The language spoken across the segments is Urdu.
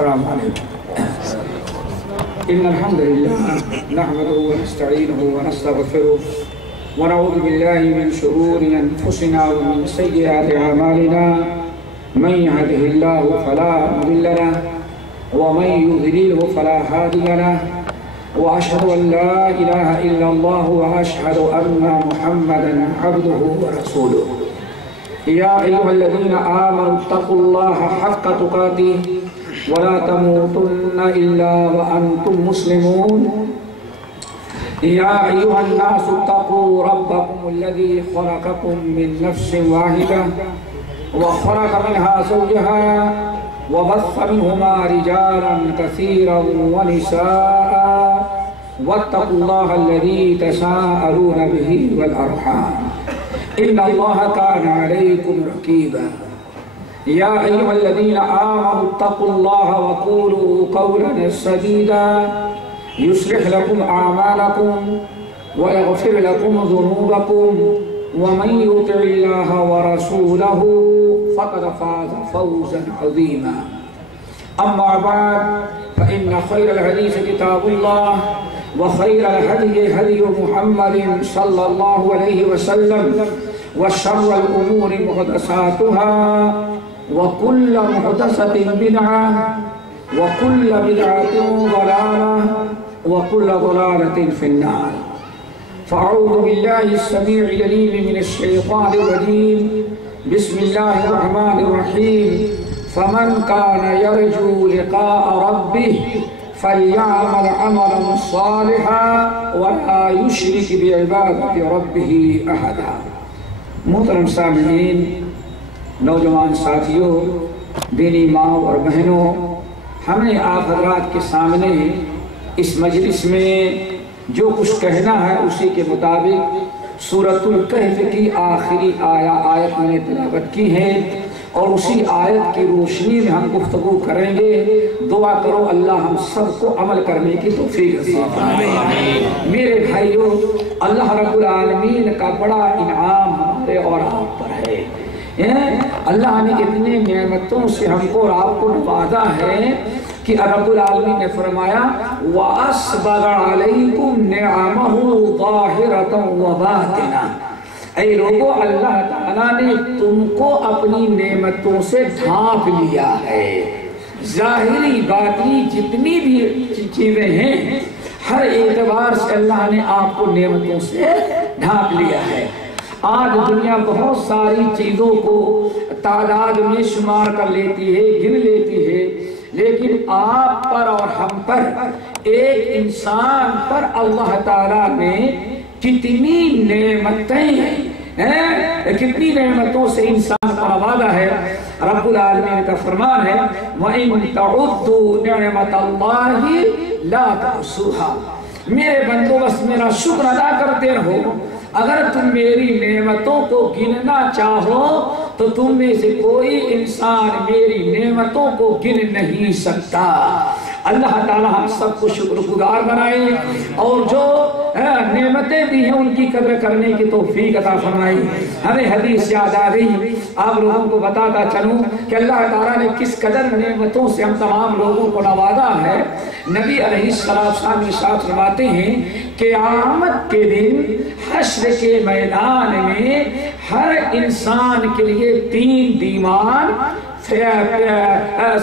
السلام علیکم. ان الحمد للہ نحمده ونستعینه ونستغفره ونعوذ باللہ من شرور انفسنا ومن سیئات اعمالنا من يهده الله فلا مضل له ومن يضلل فلا هادي له واشهد ان لا اله الا الله واشهد ان محمدا عبده ورسوله. يا أيها الذين آمنوا اتقوا الله حق تقاته ولا تموتن إلا وأنتم مسلمون. يا أيها الناس اتقوا ربكم الذي خلقكم من نفس واحدة وخلق منها زوجها وبث منهما رجالا كثيرا ونساء واتقوا الله الذي تساءلون به والأرحام إن الله كان عليكم رقيبا. يا أيها الذين آمنوا اتقوا الله وقولوا قولا سديدا يصلح لكم أعمالكم ويغفر لكم ذنوبكم ومن يطع الله ورسوله فقد فاز فوزا عظيما. أما بعد فإن خير الحديث كتاب الله وخير الهدي هدي محمد صلى الله عليه وسلم وشر الأمور محدثاتها وكل محدثة بدعة وكل بدعة ضلالة وكل ضلالة في النار. فأعوذ بالله السميع العليم من الشيطان الرجيم. بسم الله الرحمن الرحيم. فمن كان يرجو لقاء ربه فليعمل عملا صالحا ولا يشرك بعبادة ربه أحدا. محترم سامعین، نوجوان ساتھیوں، دینی ماں اور بہنوں، ہم نے آپ حضرات کے سامنے اس مجلس میں جو کچھ کہنا ہے اسی کے مطابق سورۃ الکہف کی آخری آیت میں نے تلاوت کی ہے اور اسی آیت کی روشنی میں ہم گفتگو کریں گے. دعا کرو اللہ ہم سب کو عمل کرنے کی توفیق عطا فرمائے. میرے بھائیوں، اللہ رب العالمین کا بڑا انعام ہمارے اور آپ پر ہے. اللہ نے اتنے نعمتوں سے ہم کو اور آپ کو نوازا ہے کہ رب العالمین نے فرمایا وَأَسْبَغَ عَلَيْكُمْ نِعَمَهُ ظَاهِرَةً وَبَاطِنًا. اے لوگو، اللہ تعالیٰ نے تم کو اپنی نعمتوں سے ڈھانپ لیا ہے. ظاہری باطنی جتنی بھی چیزیں ہیں ہر اعتبار سے اللہ نے آپ کو نعمتوں سے ڈھانپ لیا ہے. آج دنیا بہت ساری چیزوں کو تعداد میں شمار کر لیتی ہے، گن لیتی ہے، لیکن آپ پر اور ہم پر، ایک انسان پر اللہ تعالیٰ نے کتنی نعمتیں ہیں، کتنی نعمتوں سے انسان پر نوازا ہے. رب العالمین کا فرمان ہے وَإِن تَعُدُّوا نِعْمَةَ اللَّهِ لَا تُحْصُوهَا. میرے بندو بس میرا شکر ادا کرتے رہو. اگر تم میری نعمتوں کو گننا چاہو تو تم میں سے کوئی انسان میری نعمتوں کو گن نہیں سکتا. اللہ تعالیٰ ہم سب کو شکر گزار بنائے اور جو نعمتیں دی ہیں ان کی قدر کرنے کی توفیق عطا فرمائے. ہمیں حدیث یاد آ رہی، آپ لوگوں کو بتاتا چلوں کہ اللہ تعالیٰ نے کس قدر نعمتوں سے ہم تمام لوگوں کو نوازا ہے. نبی علیہ السلام ارشاد فرماتے ہیں قیامت کے دن حشر کے میدان میں ہر انسان کے لیے 3 دیوان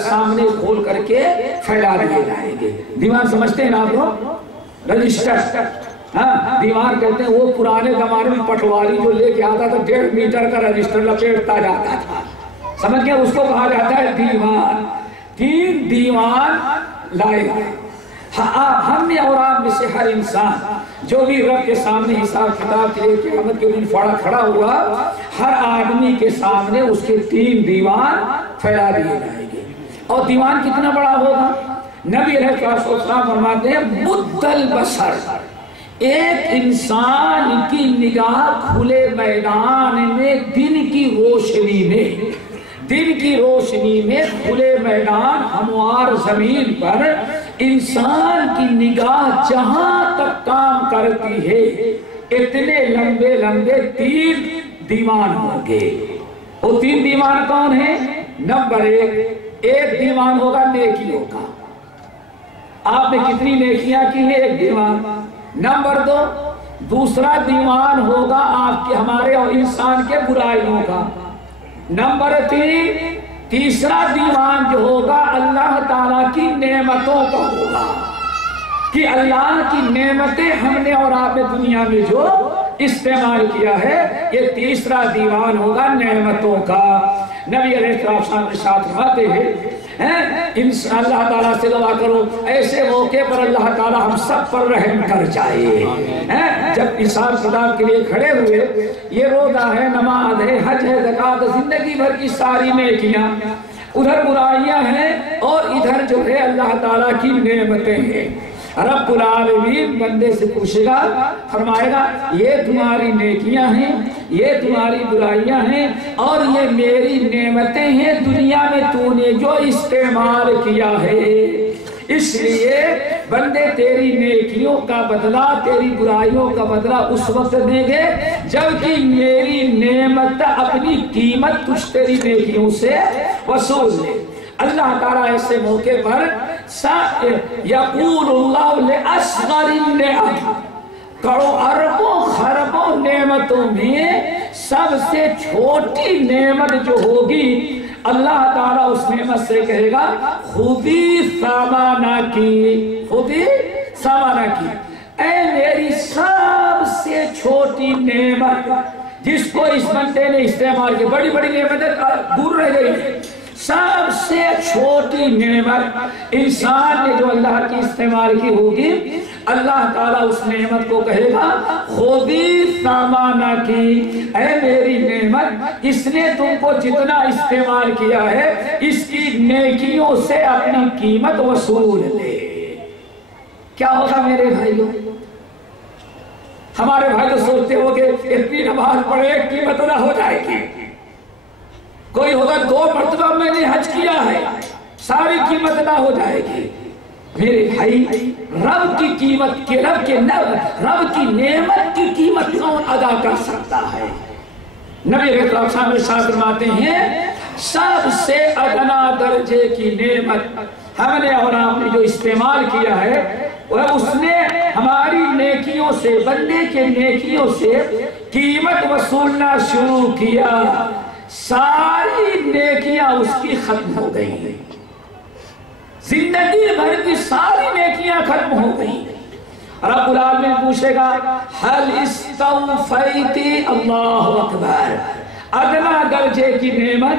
سامنے کھول کر کے پھیلا دیے جائیں گے. دیوان سمجھتے ہیں نا آپ لوگ؟ رجسٹر. دیوان کہتے ہیں وہ پرانے زمانے میں پٹواری جو لے کے آتا تھا 1.5 میٹر کا رجسٹر لپیٹتا جاتا تھا، سمجھ گئے؟ اس کو کہا جاتا ہے دیوان. 3 دیوان لائے گئے. ہم میں اور آپ میں سے ہر انسان جو بھی رب کے سامنے حساب کتاب کے لیے قیامت کے دن کھڑا ہوا، ہر آدمی کے سامنے اس کے 3 دیوان پھیلا دیے جائیں گے. اور دیوان کتنا بڑا ہوگا؟ نبی علیہ السلام فرماتے ہیں مد البصر. ایک انسان کی نگاہ کھلے میدان میں دن کی روشنی میں کھلے میدان ہموار زمین پر انسان کی نگاہ جہاں تک کام کرتی ہے اتنے لمبے 3 دیوان ہوں گے. وہ 3 دیوان کون ہیں؟ نمبر 1 ایک دیوان ہوگا نیکیوں کا، آپ نے کتنی نیکیاں کی ہیں؟ ایک دیوان۔ نمبر 2 دوسرا دیوان ہوگا آپ کے ہمارے اور انسان کے برائیوں کا۔ نمبر 3 تیسرا دیوان جو ہوگا اللہ تعالیٰ کی نعمتوں کا ہوگا، کہ اللہ کی نعمتیں ہم نے اور آپ نے دنیا میں جو استعمال کیا ہے، یہ تیسرا دیوان ہوگا نعمتوں کا۔ نبی علیہ السلام کے ساتھ رہتے ہیں اللہ تعالیٰ سے دعا کرو ایسے موقع پر اللہ تعالیٰ ہم سب پر رحم کر جائے۔ جب حساب کتاب کے لیے کھڑے ہوئے، یہ روزہ ہے، نماز ہے، حج ہے، زکوٰۃ، زندگی بھر کی ساری نیکیاں، ادھر برائیاں ہیں اور ادھر جو ہے اللہ تعالیٰ کی نعمتیں ہیں۔ رب العالمین بندے سے پوچھے گا، فرمائے گا یہ تمہاری نیکیاں ہیں، یہ تمہاری برائیاں ہیں اور یہ میری نعمتیں ہیں دنیا میں تو نے جو استعمال کیا ہے۔ اس لیے بندے تیری نیکیوں کا بدلہ، تیری برائیوں کا بدلہ اس وقت دیں گے جبکہ میری نعمت اپنی قیمت تجھ تیری نیکیوں سے وصول لے۔ اللہ تعالیٰ ایسے موقع پر یقول اللہ لأصغر النعم، کروڑوں اربوں خربوں نعمتوں میں سب سے چھوٹی نعمت جو ہوگی، اللہ تعالیٰ اس نعمت سے کہے گا خودی سامانہ کی، خودی سامانہ کی، اے میری سب سے چھوٹی نعمت جس کو اس بندے نے استعمال کیا، بڑی بڑی نعمتیں دور رہ گئی، سب سے چھوٹی نعمت انسان نے جو اللہ کی استعمال کی ہوگی، اللہ تعالیٰ اس نعمت کو کہے گا خودی سامانہ کی، اے میری نعمت اس نے تم کو جتنا استعمال کیا ہے اس کی نیکیوں سے اپنی قیمت وصول لے۔ کیا ہوگا میرے بھائیوں؟ ہمارے بھائی تو سوچتے ہو کہ اتنی نماز پڑھے قیمت نہ ہو جائے گی، کوئی ہوگا 2 مرتبہ میں نے حج کیا ہے ساری قیمت نہ ہو جائے گی۔ میرے بھائی رب کی قیمت کے رب کی نعمت کی قیمت کون ادا کر سکتا ہے؟ نبی علیہ السلام ارشاد فرماتے ہیں سب سے ادنا درجے کی نعمت ہم نے اور آپ نے جو استعمال کیا ہے وہ اس نے ہماری نیکیوں سے، بندے کے نیکیوں سے قیمت وصولنا شروع کیا، ساری نیکیاں اس کی ختم ہو گئی، زندگی بھر کی ساری نیکیاں ختم ہو گئی۔ رب العالمین پوچھے گا حل استوفیتی، اللہ اکبر، ادنا درجے کی نعمت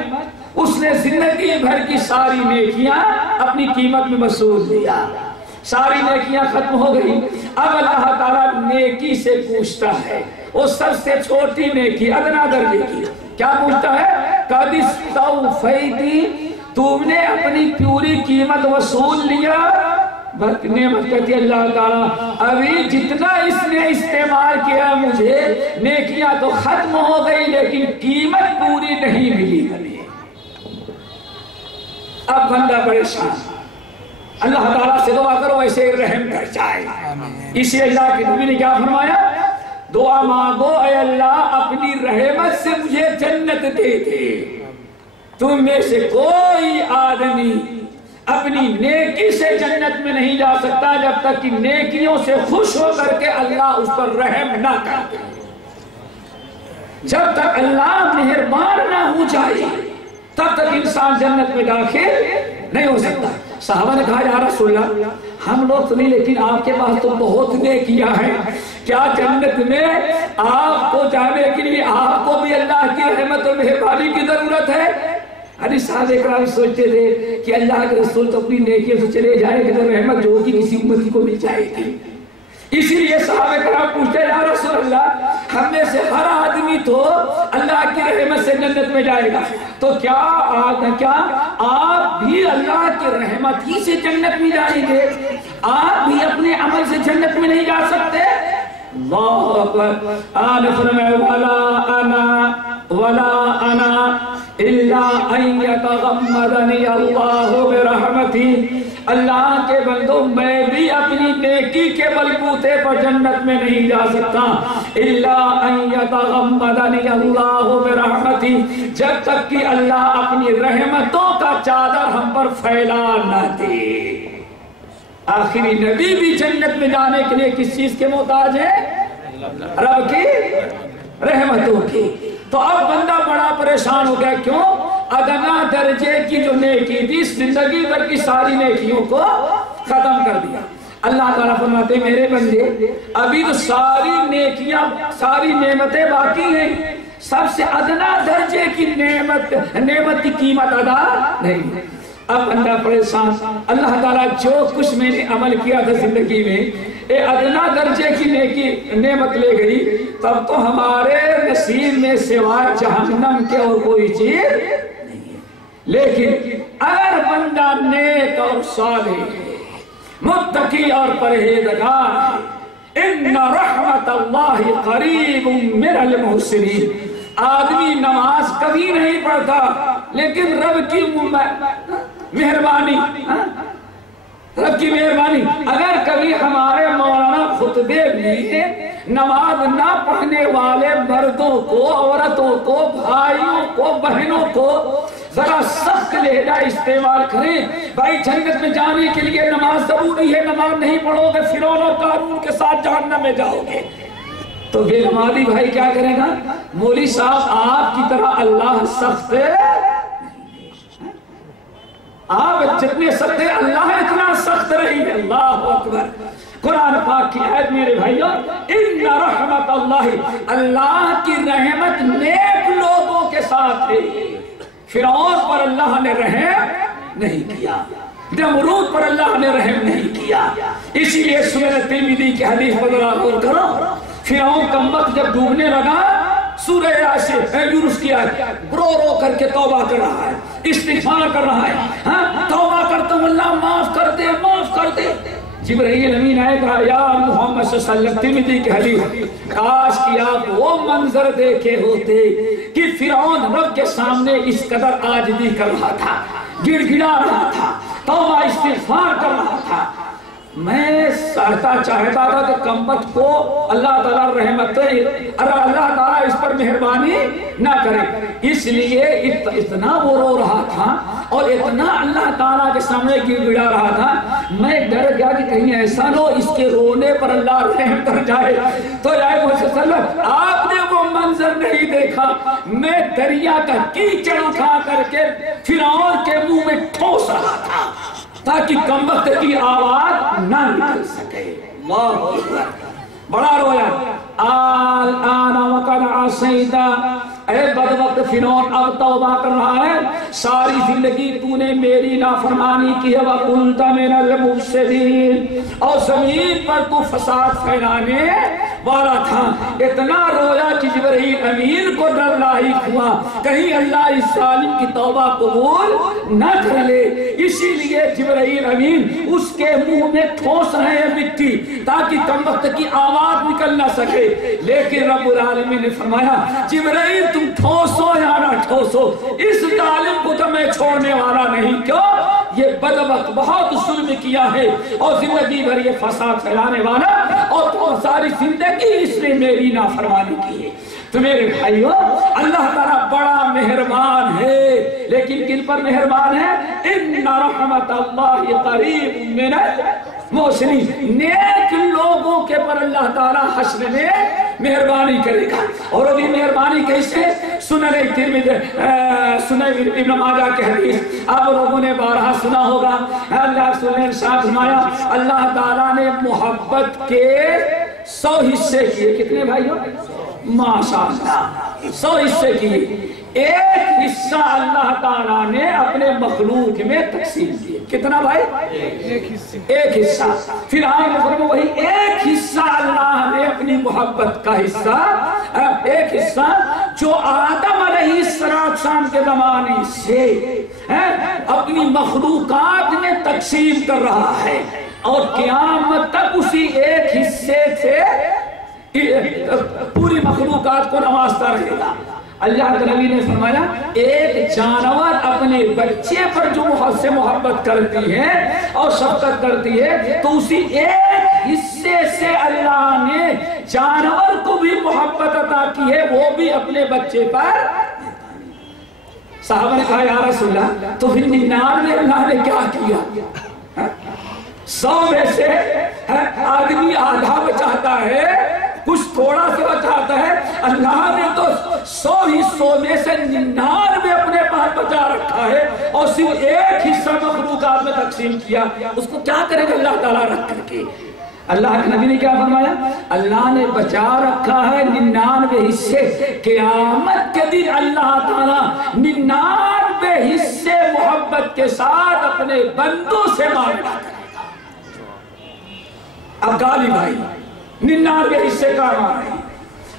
اس نے زندگی بھر کی ساری نیکیاں اپنی قیمت میں وصول لیا، ساری نیکیاں ختم ہو گئی۔ اب اللہ تعالیٰ نیکی سے پوچھتا ہے، وہ سب سے چھوٹی نیکی ادنا درجے کی، کیا پوچھتا ہے؟ قد استوفیتی، تم نے اپنی پوری قیمت وصول لیا؟ نعمت کہتی ہے اللہ تعالیٰ ابھی جتنا اس نے استعمال کیا مجھے نیکیاں تو ختم ہو گئی لیکن قیمت پوری نہیں ملی۔ اب بندہ پریشان، اللہ تعالیٰ سے دعا کرو ایسے رحم کر جائے۔ اسی اللہ کی نبی نے کیا فرمایا؟ دعا مانگو اے اللہ اپنی رحمت سے مجھے جنت دے دے۔ تم میں سے کوئی آدمی اپنی نیکی سے جنت میں نہیں جا سکتا جب تک کہ نیکیوں سے خوش ہو کر کے اللہ اس پر رحم نہ کر دے، جب تک اللہ مہربان نہ ہو جائے تب تک انسان جنت میں داخل نہیں ہو سکتا۔ صحابہ نے کہا یا رسول اللہ ہم لوگ تو نہیں لیکن آپ کے پاس تو بہت نیکیاں ہیں، کیا جنت میں آپ کو جانے کے لیے آپ کو بھی اللہ کی رحمت اور مہربانی کی ضرورت ہے؟ صحابہ اکرام سوچتے تھے کہ اللہ کے رسول تو اپنی نیکیوں سے چلے جائیں کہ رحمت جو ہوگی کسی امتی کو مل جائے گی۔ اسی لیے صحابہ اکرام پوچھتے ہیں یا رسول اللہ ہم میں سے ہر آدمی تو اللہ کی رحمت سے جنت میں جائے گا، تو کیا آپ بھی اللہ کی رحمت ہی سے جنت میں جائیں گے؟ آپ بھی اپنے عمل سے جنت میں نہیں جا سکتے؟ اللہ اکبر۔ آل فرمائے ولا انا الا ان يتغمدني الله برحمته، اللہ کے بندوں میں بھی اپنی نیکی کے بلبوتے پر جنت میں نہیں جا سکتا الا ان یتغمدنی اللہ برحمتی، جب تک کہ اللہ اپنی رحمتوں کا چادر ہم پر پھیلا نہ دے۔ آخری نبی بھی جنت میں جانے کے لیے کس چیز کے محتاج ہے؟ رب کی رحمتوں کی۔ تو اب بندہ بڑا پریشان ہو گیا، کیوں؟ ادنا درجے کی جو نیکی تھی زندگی بھر کی ساری نیکیوں کو ختم کر دیا۔ اللہ تعالیٰ فرماتے ہیں میرے بندے ابھی تو ساری نیکیاں ساری نعمتیں باقی ہیں، سب سے ادنا درجے کی نعمت کی قیمت ادا نہیں۔ اب بندہ پریشان، اللہ تعالیٰ جو کچھ میں نے عمل کیا تھا زندگی میں ادنا درجے کی نیکی نعمت لے گئی، تب تو ہمارے نصیب میں سوائے جہنم کے اور کوئی چیز نہیں ہے۔ لیکن اگر بندہ نیک اور صالح متقی اور پرہیزگار ہے، ان رحمت اللہ قریب من المحسنین، آدمی نماز کبھی نہیں پڑھتا لیکن رب کی مہربانی اگر کبھی ہمارے مولانا خطبے میں نماز نہ پڑھنے والے مردوں کو، عورتوں کو، بھائیوں کو، بہنوں کو ذرا سخت لہجہ استعمال کریں، بھائی جنت میں جانے کے لیے نماز ضروری ہے، نماز نہیں پڑھو گے فرعون اور قارون کے ساتھ جہنم میں جاؤ گے، تو بے نمازی بھائی کیا کرے گا؟ مولوی صاحب آپ کی طرح اللہ سخت ہے، آپ جتنے سخت ہیں اللہ اتنا سخت رہی ہے۔ اللہ اکبر۔ قرآن پاک کی آیت میرے بھائیوں، ان رحمت اللہ، اللہ کی رحمت نیک لوگوں کے ساتھ ہے۔ فرعون پر اللہ نے رحم نہیں کیا، نمرود پر اللہ نے رحم نہیں کیا، اسی لیے سنن ترمذی کی حدیث بدلا کرو، فرعون کا وقت جب ڈوبنے لگا سورہ یونس کی آیت رو رو کر کے توبہ کر رہا ہے، استغفار کر رہا ہے، ہاں توبہ کرتا ہوں اللہ معاف کر دے معاف کر دے۔ جبرائیل امین آئے کہا یا محمد صلی اللہ علیہ وسلم، ترمذی کی حدیث، کاش کہ آپ وہ منظر دیکھے ہوتے کہ فرعون رب کے سامنے اس قدر عاجزی کر رہا تھا، گڑ گڑا رہا تھا، توبہ استغفار کر رہا تھا۔ میں چاہتا تھا کہ کمبخت کو اللہ تعالیٰ رحمت اللہ تعالیٰ اس پر مہربانی نہ کرے، اس لیے اتنا وہ رو رہا تھا اور اتنا اللہ تعالیٰ کے سامنے گڑ گڑا رہا تھا، میں ڈر گیا کہ کہیں ایسا نہ ہو اس کے رونے پر اللہ رحم کر جائے۔ تو یا محمد صلی اللہ علیہ وسلم آپ نے وہ منظر نہیں دیکھا، میں دریا کا کیچڑ اٹھا کر کے فرعون کے منہ میں ٹھوس رہا تھا تاکہ کمبخت کی آواز نہ نکل سکے۔ اللہ اکبر۔ بڑا رویا، آن وقد عصیت، اے بدبخت فرعون اب توبہ کر رہا ہے، ساری زندگی تو نے میری نافرمانی کی ہے، وَكُنْتَ مِنَ الْمُفْسِدِينَ، اور زمین پر تو فساد پھیلانے والا تھا۔ اتنا رویا کہ جبرائیل امین کو ڈر لاحق ہوا کہیں اللہ اس ظالم کی توبہ قبول نہ کر لے، اسی لیے جبرائیل امین اس کے منہ میں ٹھوس رہے ہیں مٹی تاکہ کمبخت کی آواز نکل نہ سکے، لیکن رب العالمین نے فرمایا جبرائیل تم ٹھوسو یا نہ ٹھوسو اس ظالم کو تو میں چھوڑنے والا نہیں۔ کیوں؟ یہ بدبخت بہت ظلم کیا ہے اور زندگی بھر یہ فساد پھیلانے والا، اور ساری زندگی اس نے میری نافرمانی کی ہے۔ تو میرے بھائیو اللہ تعالیٰ بڑا مہربان ہے، لیکن کن پر مہربان ہے؟ ان رحمت اللہ قریب من المحسنین، نیک لوگوں کے پر اللہ تعالیٰ حشر میں مہربانی کرے گا۔ اور وہ بھی مہربانی کیسے؟ سنن ابن ماجہ کے حدیث آپ لوگوں نے بارہا سنا ہوگا، اللہ رسول نے ارشاد فرمایا اللہ تعالیٰ نے محبت کے 100 حصے کیے، کتنے بھائیو؟ ماشاءاللہ 100 حصے کیے، ایک حصہ اللہ تعالیٰ نے اپنے مخلوق میں تقسیم کیے، کتنا بھائی؟ ایک حصہ۔ پھر آئے فرمایا وہی ایک حصہ اللہ نے اپنی محبت کا حصہ، ایک حصہ جو آدم علیہ السلام کے زمانے سے اپنی مخلوقات میں تقسیم کر رہا ہے، اور قیامت تک اسی ایک حصے سے پوری مخلوقات کو نوازتا رہے گا۔ اللہ کے نبی نے فرمایا ایک جانور اپنے بچے پر جو سے محبت کرتی ہے اور شفقت کرتی ہے تو اسی ایک حصے سے اللہ نے جانور کو بھی محبت عطا کی ہے، وہ بھی اپنے بچے پر۔ صحابہ نے کہا یا رسول اللہ تو پھر 99 اللہ نے کیا کیا؟ 100 میں سے آدمی آدھا بچاتا ہے، کچھ تھوڑا سا بچاتا ہے، اللہ نے تو 100 حصوں میں سے 99 اپنے پاس بچا رکھا ہے اور صرف ایک حصہ مخلوقات میں تقسیم کیا، اس کو کیا کرے گا اللہ تعالیٰ رکھ کر کے؟ اللہ کے نبی نے کیا فرمایا؟ اللہ نے بچا رکھا ہے 99 حصے، قیامت کے دن اللہ تعالیٰ 99 حصے محبت کے ساتھ اپنے بندوں سے مانگا کرے گا۔ اب گالی بھائی 99 حصے کا مانگا،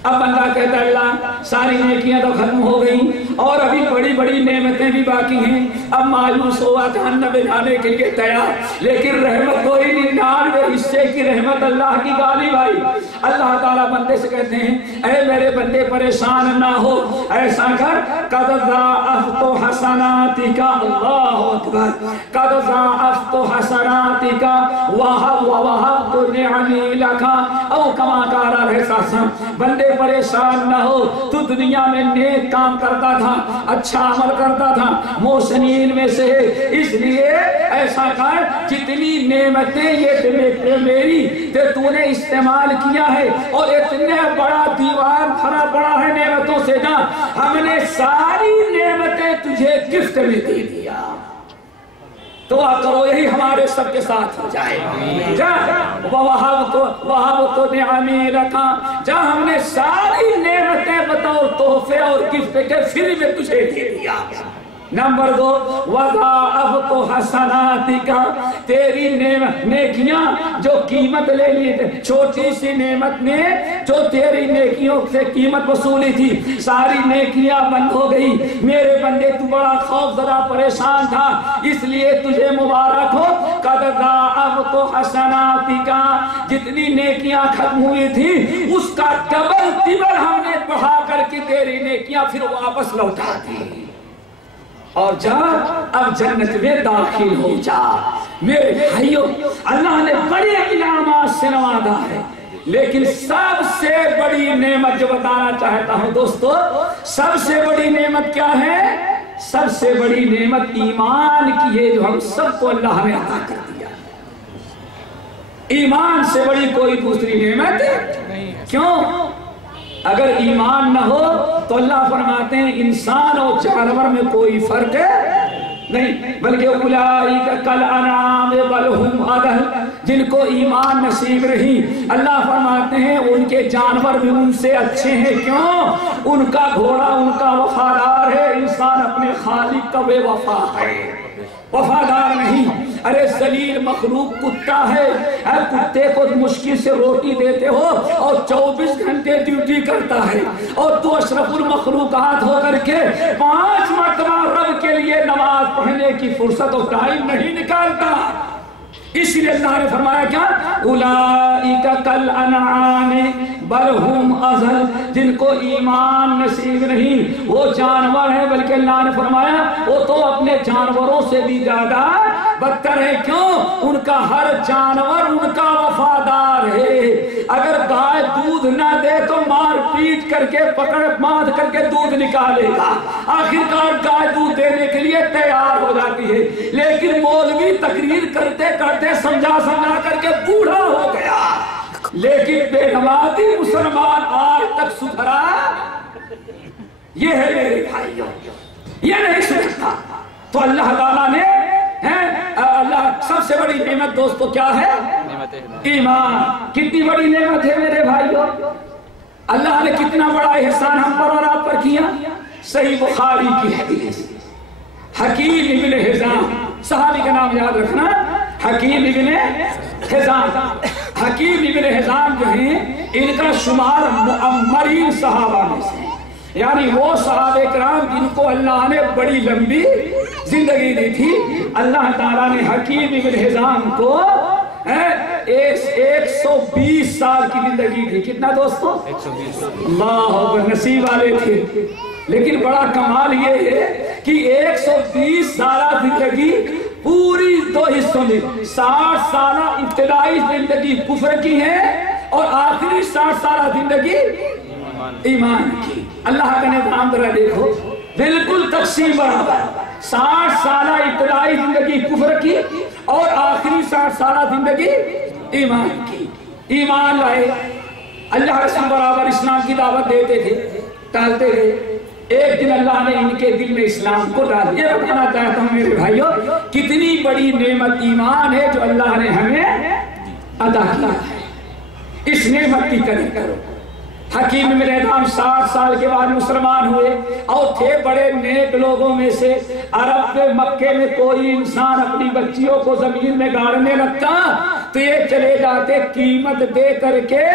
اب بندہ کہتا ہے اللہ ساری نیکیاں تو ختم ہو گئی اور ابھی بڑی بڑی نعمتیں بھی باقی ہیں، اب مایوس ہوا جہنم میں جانے کے لیے تیار، لیکن رحمت کوئی 99 حصے کی رحمت اللہ کی گالی بھائی۔ اللہ تعالیٰ بندے سے کہتے ہیں اے میرے بندے پریشان نہ ہو، ایسا کر قد ضاعفت حسناتک، اللہ اکبر، قد ضاعفت حسناتک ووهبت نعمی لک، او کما قال علیہ السلام، بندے پریشان نہ ہو، تو دنیا میں نیک کام کرتا تھا، اچھا عمل کرتا تھا، محسنین میں سے ہے، اس لیے ایسا کر جتنی نعمتیں یہ میری تو نے استعمال کیا ہے اور اتنے بڑا دیوار بھرا پڑا ہے نعمتوں سے، جا ہم نے ساری نعمتیں تجھے گفٹ میں دے دیا۔ دعا کرو یہی ہمارے سب کے ساتھ ہو جائے، جا وَوَهَبْتُ نِعَمِي لَكَ، جا ہم نے ساری نعمتیں بطور تحفے اور گفٹ کے فری میں تجھے دے دیا۔ نمبر 2 وَضَاعَفْتُ حَسَنَاتِكَ، تیری نیکیاں جو قیمت لے لی تھے، چھوٹی سی نعمت نے جو تیری نیکیوں سے قیمت وصولی تھی، ساری نیکیاں بند ہو گئی۔ میرے بندے تو بڑا خوف زدہ پریشان تھا، اس لیے تجھے مبارک ہو، قَدْ ضَاعَفْتُ حَسَنَاتِكَ، جتنی نیکیاں ختم ہوئی تھی اس کا ڈبل ٹربل ہم نے بڑھا کر کے تیری نیکیاں پھر واپس لوٹا دی، اور جا اب جنت میں داخل ہو جا۔ میرے بھائیوں اللہ نے بڑے انعامات سے نوازا ہے، لیکن سب سے بڑی نعمت جو بتانا چاہتا ہوں دوستو، سب سے بڑی نعمت کیا ہے؟ سب سے بڑی نعمت ایمان کی ہے جو ہم سب کو اللہ نے عطا کر دیا۔ ایمان سے بڑی کوئی دوسری نعمت نہیں۔ کیوں؟ اگر ایمان نہ ہو تو اللہ فرماتے ہیں انسان اور جانور میں کوئی فرق نہیں، بلکہ اولئک کالانعام بل ھم اضل، جن کو ایمان نصیب نہیں اللہ فرماتے ہیں ان کے جانور بھی ان سے اچھے ہیں۔ کیوں؟ ان کا گھوڑا ان کا وفادار ہے، انسان اپنے خالق کا بے وفا ہے، وفادار نہیں۔ ارے ذلیل مخلوق کتا ہے، کتے کو مشکل سے روٹی دیتے ہو اور 24 گھنٹے ڈیوٹی کرتا ہے، اور تو اشرف المخلوقات ہو کر کے 5 مرتبہ رب کے لیے نماز پڑھنے کی فرصت اور ٹائم نہیں نکالتا۔ اس لیے اللہ نے فرمایا کیا؟ اولئک کالانعام بل ھم اضل، جن کو ایمان نصیب نہیں وہ جانور ہیں، بلکہ اللہ نے فرمایا وہ تو اپنے جانوروں سے بھی زیادہ بدتر ہے۔ کیوں؟ ان کا ہر جانور ان کا وفادار ہے، اگر گائے دودھ نہ دے تو مار پیٹ کر کے پکڑ باندھ کر کے دودھ نکالے گا، آخرکار گائے دودھ دینے کے لیے تیار ہو جاتی ہے، لیکن مولوی تقریر کرتے کرتے سمجھا کر کے بوڑھا ہو گیا، لیکن بے نمازی مسلمان آج تک سدھرا یہ ہے میرے بھائیوں، یہ نہیں سمجھتا۔ تو اللہ تعالیٰ نے اللہ سب سے بڑی نعمت دوستو کیا ہے؟ ایمان۔ کتنی بڑی نعمت ہے میرے بھائیوں، اللہ نے کتنا بڑا احسان ہم پر اور آپ پر کیا۔ صحیح بخاری کی حدیث، حکیم ابن حزام، صحابی کا نام یاد رکھنا، حکیم ابن حزام۔ حکیم ابن حزام جو ہیں ان کا شمار معمرین صحابہ میں سے، یعنی وہ صحابہ کرام جن کو اللہ نے بڑی لمبی زندگی دی تھی۔ اللہ تعالیٰ نے حکیم ابن حزام کو 120 سال کی زندگی دی۔ کتنا دوستو؟ 120۔ اللہ نصیب والے تھے، لیکن بڑا کمال یہ ہے کہ 120 سالہ زندگی پوری 2 حصوں میں 60 سالہ ابتدائی زندگی کفر کی ہے اور آخری 60 سالہ زندگی ایمان کی. اللہ کا نظام ذرا دیکھو، بالکل تقسیم برابر. 60 سالہ ابتدائی زندگی کفر کی اور آخری 60 سالہ زندگی ایمان کی. ایمان لائے، اللہ رسول برابر اسلام کی دعوت دیتے تھے، ٹالتے تھے. ایک دن اللہ نے ان کے دل میں اسلام کو ڈال دیا. بتانا چاہتا ہوں میرے بھائیوں، کتنی بڑی نعمت ایمان ہے جو اللہ نے ہمیں عطا کیا ہے. اس نعمت کی قدر کرو. حکیم بن ہزام 60 سال کے بعد مسلمان ہوئے اور تھے بڑے نیک لوگوں میں سے. عرب میں مکے میں کوئی انسان اپنی بچیوں کو زمین میں گاڑنے لگتا تو یہ چلے جاتے قیمت دے کر کے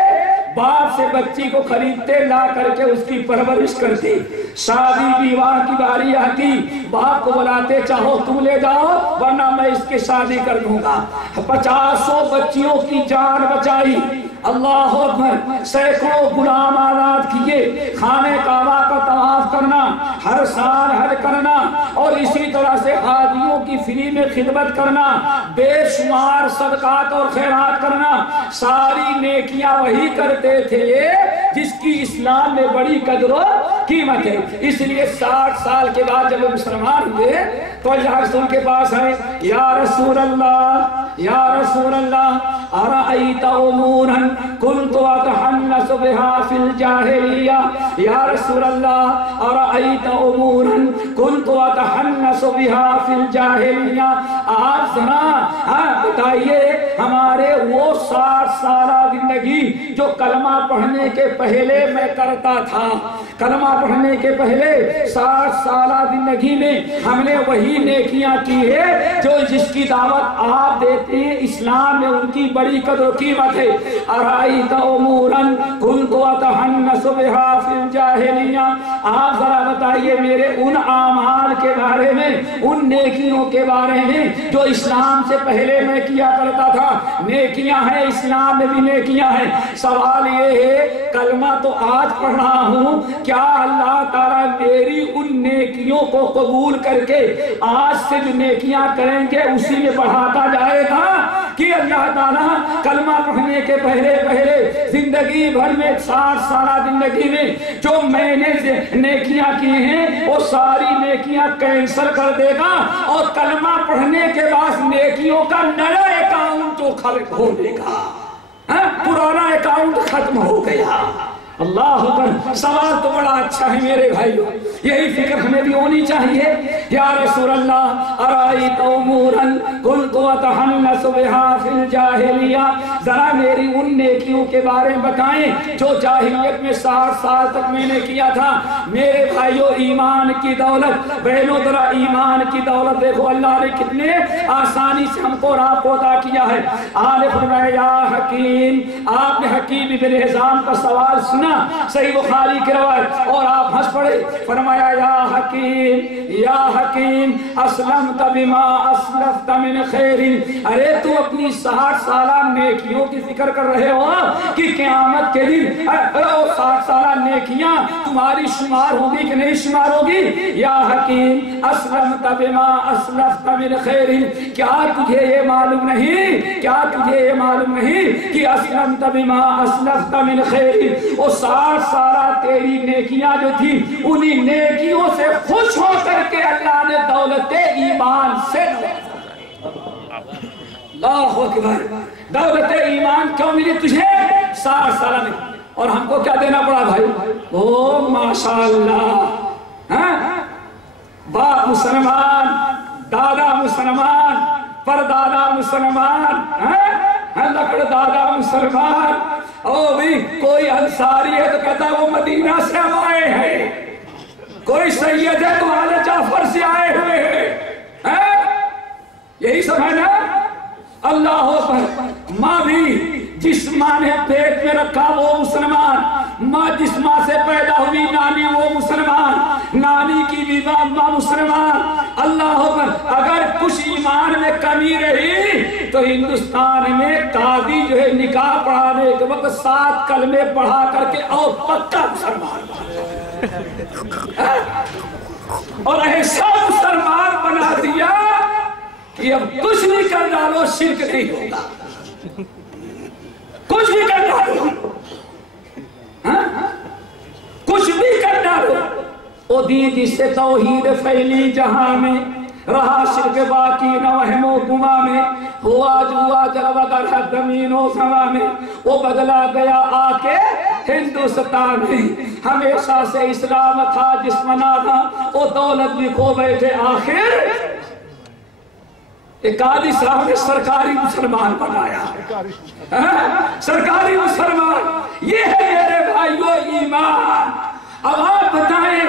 باپ سے بچی کو خریدتے، لا کر کے اس کی پرورش کرتے. شادی بیواہ کی باری آتی، باپ کو بلاتے چاہو تم لے جاؤ ورنہ میں اس کی شادی کر دوں گا. 50 بچیوں کی جان بچائی. اللہ اکبر. سینکڑوں غلام آزاد کیے. خانے کعبہ کا طواف کرنا، ہر سال حج کرنا اور اسی طرح سے حاجیوں کی فری میں خدمت کرنا، بے شمار صدقات اور خیرات کرنا، ساری نیکیاں وہی کرتے تھے جس کی اسلام میں بڑی قدر و قیمت ہے. اس لیے 60 سال کے بعد جب وہ مسلمان ہوئے تو اللہ رسول کے پاس آئے. یا رسول اللہ، یا رسول اللہ، ارأیت امورا کنت اتحنس بها فی الجاہلیہ. یا رسول اللہ، ارأیت امورا کنت اتحنس بها فی الجاہلیہ. آپ ذرا بتائیے ہمارے وہ 60 سالہ زندگی جو کلمہ پڑھنے کے پہلے میں کرتا تھا، کلمہ پڑھنے کے پہلے 60 سالہ زندگی میں ہم نے وہی نیکیاں کی ہے جو جس کی دعوت آپ دیتے ہیں. اسلام میں ان کی بڑی قدر و قیمت ہے. ارائیت امورا کنت اتحنس بها فی الجاہلیہ. آپ ذرا بتائیے میرے ان اعمال کے بارے میں، ان نیکیوں کے بارے میں جو اسلام سے پہلے میں کیا کرتا تھا. نیکیاں ہیں، اسلام میں بھی نیکیاں ہیں. سوال یہ ہے کلمہ تو آج پڑھ رہا ہوں، کیا اللہ تعالیٰ میری ان نیکیوں کو قبول کر کے آج سے جو نیکیاں کریں گے اسی میں بڑھاتا جائے گا کہ اللہ تعالیٰ کلمہ پڑھنے کے پہلے زندگی بھر میں 60 سالہ زندگی میں جو میں نے نیکیاں کی ہیں وہ ساری نیکیاں کینسل کر دے گا اور کلمہ پڑھنے کے بعد نیکیوں کا نیا اکاؤنٹ جو خلق ہو دے گا. پرانا اکاؤنٹ ختم ہو گیا. اللہ اکبر. سوال تو بڑا اچھا ہے میرے بھائیو، یہی فکر ہمیں بھی ہونی چاہیے. یا رسول اللہ، ارائیت امورا کنت اتحنس بها فی الجاہلیہ. ذرا میری ان نیکیوں کے بارے میں بتائیں جو جاہلیت میں 60 سال تک میں نے کیا تھا. میرے بھائیو، ایمان کی دولت، بہنوں ذرا ایمان کی دولت دیکھو اللہ نے کتنے آسانی سے ہم کو راہ عطا کیا ہے. آپ نے فرمایا یا حکیم، آپ نے حکیم بن ہزام کا سوال سنا، صحیح بخاری کی روایت، اور آپ ہنس پڑے. فرمایا یا حکیم اسلمت بما اسلفت من خیر. ارے تو اپنی 60 سالہ نیکیوں کی فکر کر رہے ہو کہ قیامت کے دن 60 سالہ نیکیاں تمہاری شمار ہوگی کہ نہیں شمار ہوگی. یا حکیم اسلمت بما اسلفت من خیر. کیا تجھے یہ معلوم نہیں، کیا تجھے یہ معلوم نہیں کہ اسلمت بما اسلفت من خیر، وہ 60 سالہ تیری نیکیاں جو تھی انہی نیکیوں سے خوش ہو کر کے اللہ نے دولت ایمان سے. اللہ اکبر. دولت ایمان کیوں ملی تجھے 60 سالہ میں؟ اور ہم کو کیا دینا پڑا بھائی؟ او ماشاءاللہ. باپ مسلمان، دادا مسلمان، پردادا مسلمان، لکڑ دادا مسلمان. او بھی کوئی انصاری ہے تو کہتا ہے وہ مدینہ سے ہم آئے ہیں، کوئی سید ہے تو آل جعفر سے آئے ہوئے ہیں. یہی سب ہے نا. اللہ اکبر. ماں بھی جس ماں نے پیٹ میں رکھا وہ مسلمان، ماں جس ماں سے پیدا ہوئی نانی وہ مسلمان، نانی کی بھی ماں مسلمان. اللہ اکبر. اگر کچھ ایمان میں کمی رہی تو ہندوستان میں قاضی جو ہے نکاح پڑھانے کے وقت 7 کلمے پڑھا کر کے اور پکا مسلمان. اور ایسا مسلمان بنا دیا کہ اب کچھ بھی کر ڈالو شرک نہیں ہوگا، کچھ بھی کر ڈالو، کچھ بھی کر ڈالو، او دید اس سے توحید پھیلی جہاں میں، رہا شرک باقی نہ وہم و گما میں، ہوا جوا جلوہ در حد زمین و سما میں، وہ بدلا گیا آ کے ہندوستان میں، ہمیشہ سے اسلام تھا جسمنا تھا، وہ دولت بھی کھو بیٹھے آخر ایک قاضی صاحب نے سرکاری مسلمان بنایا، سرکاری مسلمان۔ یہ ہے میرے بھائیو ایمان۔ اب آپ بتائیں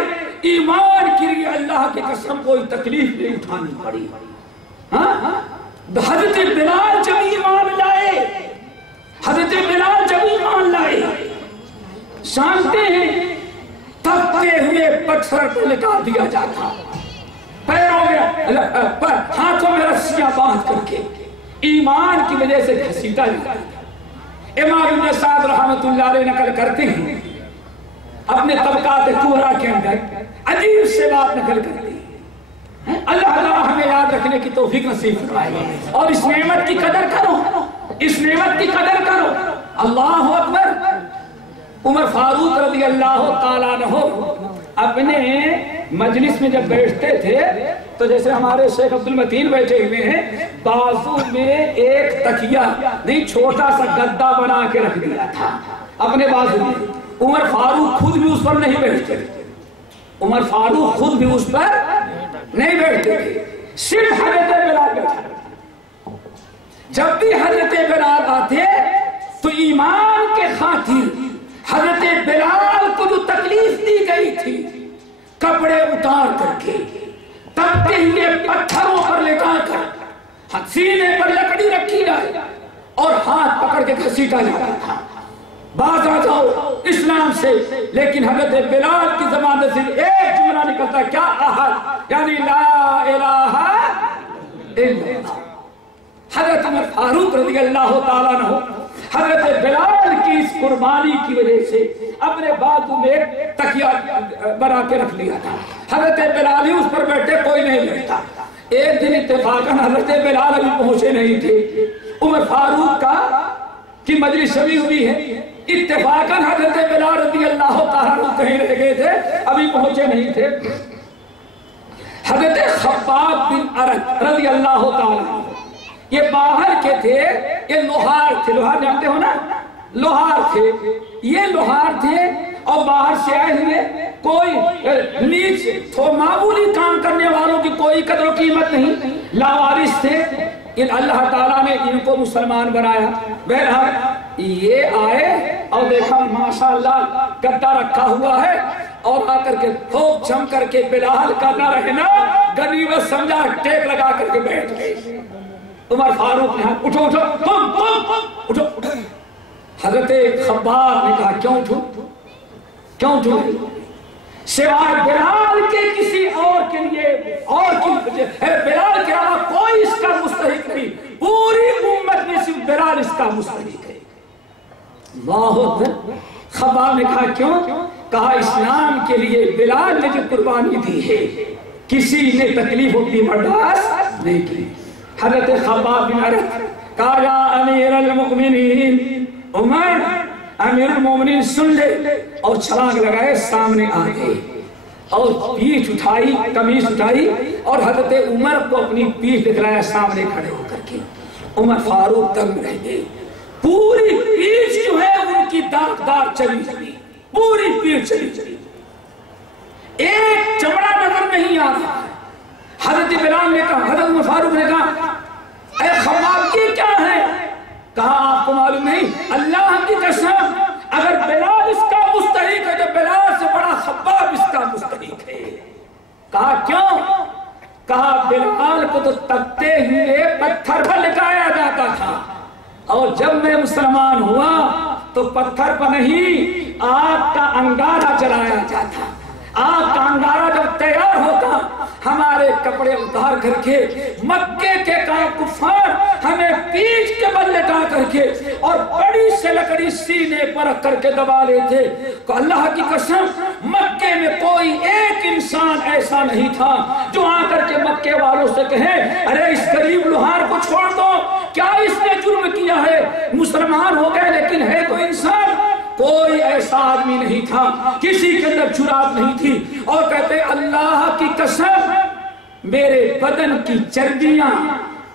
ایمان کے لیے اللہ کی قسم کوئی تکلیف نہیں اٹھانی پڑی۔ حضرت بلال جب ایمان لائے، حضرت بلال جب ایمان لائے، جانتے ہیں تپتے ہوئے پتھر پہ لٹا دیا جاتا، پیروں میں ہاتھوں میں رسیاں باندھ کر کے ایمان کی وجہ سے گھسیٹا جاتا۔ امام ابن سعد رحمت اللہ علیہ نقل کرتے ہیں اپنے طبقات کبریٰ کے اندر عجیب سے بات نقل کرتے ہیں۔ اللہ تعالیٰ ہمیں یاد رکھنے کی توفیق نصیب فرمائے اور اس نعمت کی قدر کرو، اس نعمت کی قدر کرو۔ اللہ اکبر۔ عمر فاروق رضی اللہ تعالیٰ عنہ اپنے مجلس میں جب بیٹھتے تھے تو جیسے ہمارے شیخ عبد المتین بیٹھے ہوئے ہیں، بازو میں ایک تکیہ نہیں چھوٹا سا گدا بنا کے رکھ دیا تھا اپنے بازو میں۔ عمر فاروق خود بھی اس پر نہیں بیٹھتے تھے، عمر فاروق خود بھی اس پر نہیں بیٹھتے تھے، صرف حضرت بلال بیٹھا۔ جب بھی حضرت بلال آتے تو ایمان کے خاطر حضرت بلال کو جو تکلیف دی گئی تھی، کپڑے اتار کر کے تپتے ہوئے پتھروں پر لٹا کر سینے پر لکڑی رکھی جائے اور ہاتھ پکڑ کے گھسیٹا جاتا تھا، باز آ جاؤ اسلام سے۔ لیکن حضرت بلال کی زبان سے ایک جملہ نکلتا، کیا احد، یعنی لا الہ الا اللہ۔ حضرت عمر فاروق رضی اللہ تعالیٰ عنہ حضرت بلال کی اس قربانی کی وجہ سے اپنے بازو میں تکیہ بنا کے رکھ لیا تھا، حضرت بلال ہی اس پر بیٹھے، کوئی نہیں بیٹھتا۔ ایک دن اتفاقاً حضرت بلال ابھی پہنچے نہیں تھے، عمر فاروق کی مجلس شبی ہوئی ہے، اتفاقاً حضرت بلال رضی اللہ تعالیٰ کہیں رہ گئے تھے، ابھی پہنچے نہیں تھے۔ حضرت خباب بن ارد رضی اللہ تعالیٰ یہ باہر کے تھے، یہ لوہار تھے، لوہار جانتے ہو نا، لوہار تھے، یہ لوہار تھے اور باہر سے آئے ہوئے، کوئی نیچ تو معمولی کام کرنے والوں کی کوئی قدر و قیمت نہیں، لاوارث تھے۔ اللہ تعالیٰ نے ان کو مسلمان بنایا۔ بہرحال یہ آئے اور دیکھا ماشاءاللہ گدا رکھا ہوا ہے اور آ کر کے تھوک جم کر کے بلال کا نہ رہنا غنیمت سمجھا، ٹیک لگا کر کے بیٹھ گئے۔ عمر فاروق نے کہا اٹھو اٹھو تم اٹھو۔ حضرت خباب نے کہا کیوں اٹھو، کیوں اٹھو؟ سوائے بلال کے کسی اور کے لیے اور کی بلال کے علاوہ کوئی اس کا مستحق نہیں، پوری امت میں صرف بلال اس کا مستحق ہے۔ اللہ اکبر۔ خباب نے کہا کیوں؟ کہا اسلام کے لیے بلال نے جو قربانی دی ہے کسی نے تکلیف اپنی برداشت نہیں کی۔ حضرت خباب بن ارد کہا یا امیر المؤمنین، عمر امیر المومنین سن لے، اور چھلانگ لگائے سامنے آ گئے اور پیٹھ اٹھائی، قمیص اٹھائی اور حضرت عمر کو اپنی پیٹھ دکھلایا سامنے کھڑے ہو کر کے۔ عمر فاروق دنگ رہ گئے، پوری پیٹھ جو ہے ان کی داغدار چلی چلی، پوری پیٹھ چلی چلی، ایک چمڑا نظر نہیں آ رہا۔ حضرت بلال نے کہا، حضرت عمر فاروق نے کہا اے خباب یہ کیا ہے؟ کہا آپ کو معلوم نہیں؟ اللہ کی قسم اگر بلال اس کا مستحق ہے تو بلال سے بڑا خباب اس کا مستحق ہے۔ کہا کیوں؟ کہا بلال کو تو تپتے ہوئے پتھر پر لٹایا جاتا تھا اور جب میں مسلمان ہوا تو پتھر پر نہیں آگ کا انگارہ جلایا جاتا۔ آگ کا انگارہ جب تیار ہوتا ہمارے کپڑے اتار کر کے مکے کے کفار ہمیں پیٹھ کے بل لٹا کر کے اور بڑی سے لکڑی سینے پر رکھ کر کے دبا لیتے۔ تو اللہ کی قسم مکے میں کوئی ایک انسان ایسا نہیں تھا جو آ کر کے مکے والوں سے کہے ارے اس غریب لوہار کو چھوڑ دو، کیا اس نے جرم کیا ہے، مسلمان ہو گئے لیکن ہے تو انسان۔ کوئی ایسا آدمی نہیں تھا، کسی کے اندر جرات نہیں تھی، اور کہتے اللہ کی قسم میرے بدن کی چربیاں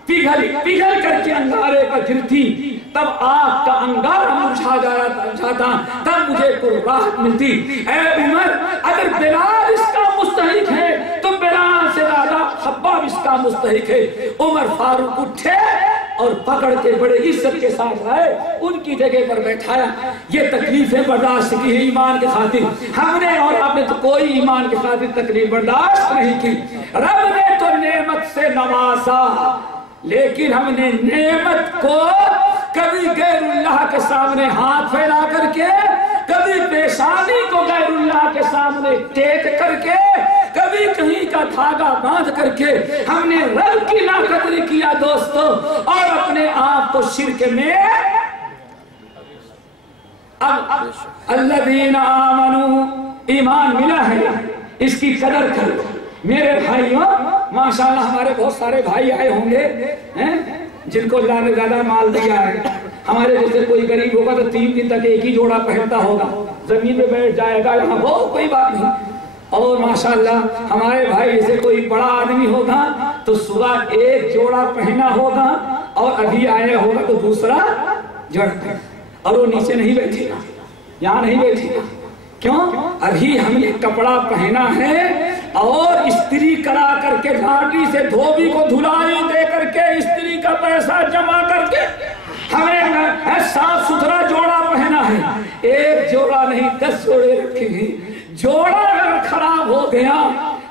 پگھل کر کے انگارے پر گرتی، تب آگ کا انگارہ مرجھا جاتا، تب مجھے کوئی راحت ملتی۔ اے عمر، اگر بلال اس کا مستحق ہے تو بلال سے زیادہ خباب اس کا مستحق ہے۔ عمر فاروق اٹھے اور پکڑ کے بڑے عزت کے ساتھ لائے، ان کی جگہ پر بیٹھایا۔ یہ تکلیفیں برداشت کی ہیں ایمان کے خاطر، ہم نے اور آپ نے تو کوئی ایمان کے خاطر تکلیف برداشت نہیں کی۔ رب نے تو نعمت سے نوازا، لیکن ہم نے نعمت کو کبھی غیر اللہ کے سامنے ہاتھ پھیلا کر کے، کبھی پیشانی کو غیر اللہ کے سامنے ٹیک کر کے، کبھی کہیں کا دھاگا باندھ کر کے ہم نے رب کی ناقدری کیا دوستو، اور اپنے آپ کو شرک میں۔ اب الذین آمنوا، ایمان ملا ہے، اس کی قدر کرو میرے بھائیوں۔ ماشاءاللہ ہمارے بہت سارے بھائی آئے ہوں گے جن کو اللہ نے زیادہ مال دیا ہے۔ ہمارے جیسے کوئی غریب ہوگا تو 3 دن تک ایک ہی جوڑا پہنتا ہوگا، زمین پہ بیٹھ جائے گا، یہاں وہ کوئی بات نہیں۔ اور ماشاءاللہ ہمارے بھائی جیسے کوئی بڑا آدمی ہوگا تو صبح ایک جوڑا پہنا ہوگا اور ابھی آیا ہوگا تو دوسرا جوڑا، اور وہ نیچے نہیں بیٹھے گا، یہاں نہیں بیٹھے گا۔ کیوں؟ ابھی ہم نے کپڑا پہنا ہے اور استری کرا کر کے گاڑی سے دھوبی کو دھلائی دے کر کے استری کا پیسہ جمع کر کے ہمیں صاف ستھرا جوڑا پہنا ہے، ایک جوڑا نہیں 10 جوڑے رکھے ہیں۔ جوڑا اگر خراب ہو گیا،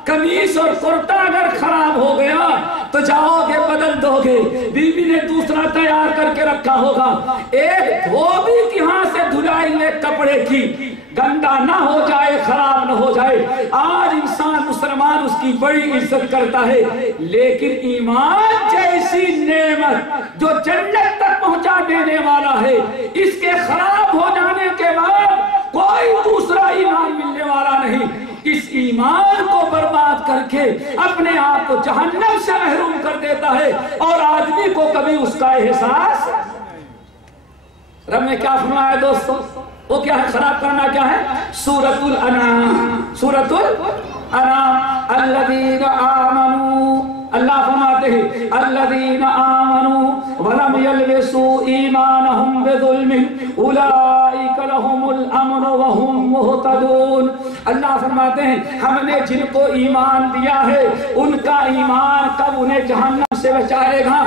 قمیص اور کرتا اگر خراب ہو گیا تو جاؤ گے بدل دو گے، بیوی نے دوسرا تیار کر کے رکھا ہوگا۔ ایک دھوبی کی ہاں سے دھلائی لے کپڑے کی، گندا نہ ہو جائے، خراب نہ ہو جائے۔ آج انسان مسلمان اس کی بڑی عزت کرتا ہے، لیکن ایمان جیسی نعمت جو جنت تک پہنچا دینے والا ہے، اس کے خراب ہو جانے کے بعد کوئی دوسرا ایمان ملنے والا نہیں۔ اس ایمان کو برباد کر کے اپنے آپ کو جہنم سے محروم کر دیتا ہے، اور آدمی کو کبھی اس کا احساس۔ رب نے کیا فرمایا دوستو؟ وہ کیا ہے؟ خراب کرنا کیا ہے؟ سورۃ الانعام، سورۃ الانعام۔ الذین آمنوا، اللہ فرماتے ہیں الذین آمنوا ولم یلبسوا ایمانہم بظلم اولئک لہم الامن وہم مہتدون۔ اللہ فرماتے ہیں ہم نے جن کو ایمان دیا ہے ان کا ایمان کب انہیں جہنم سے بچائے گا۔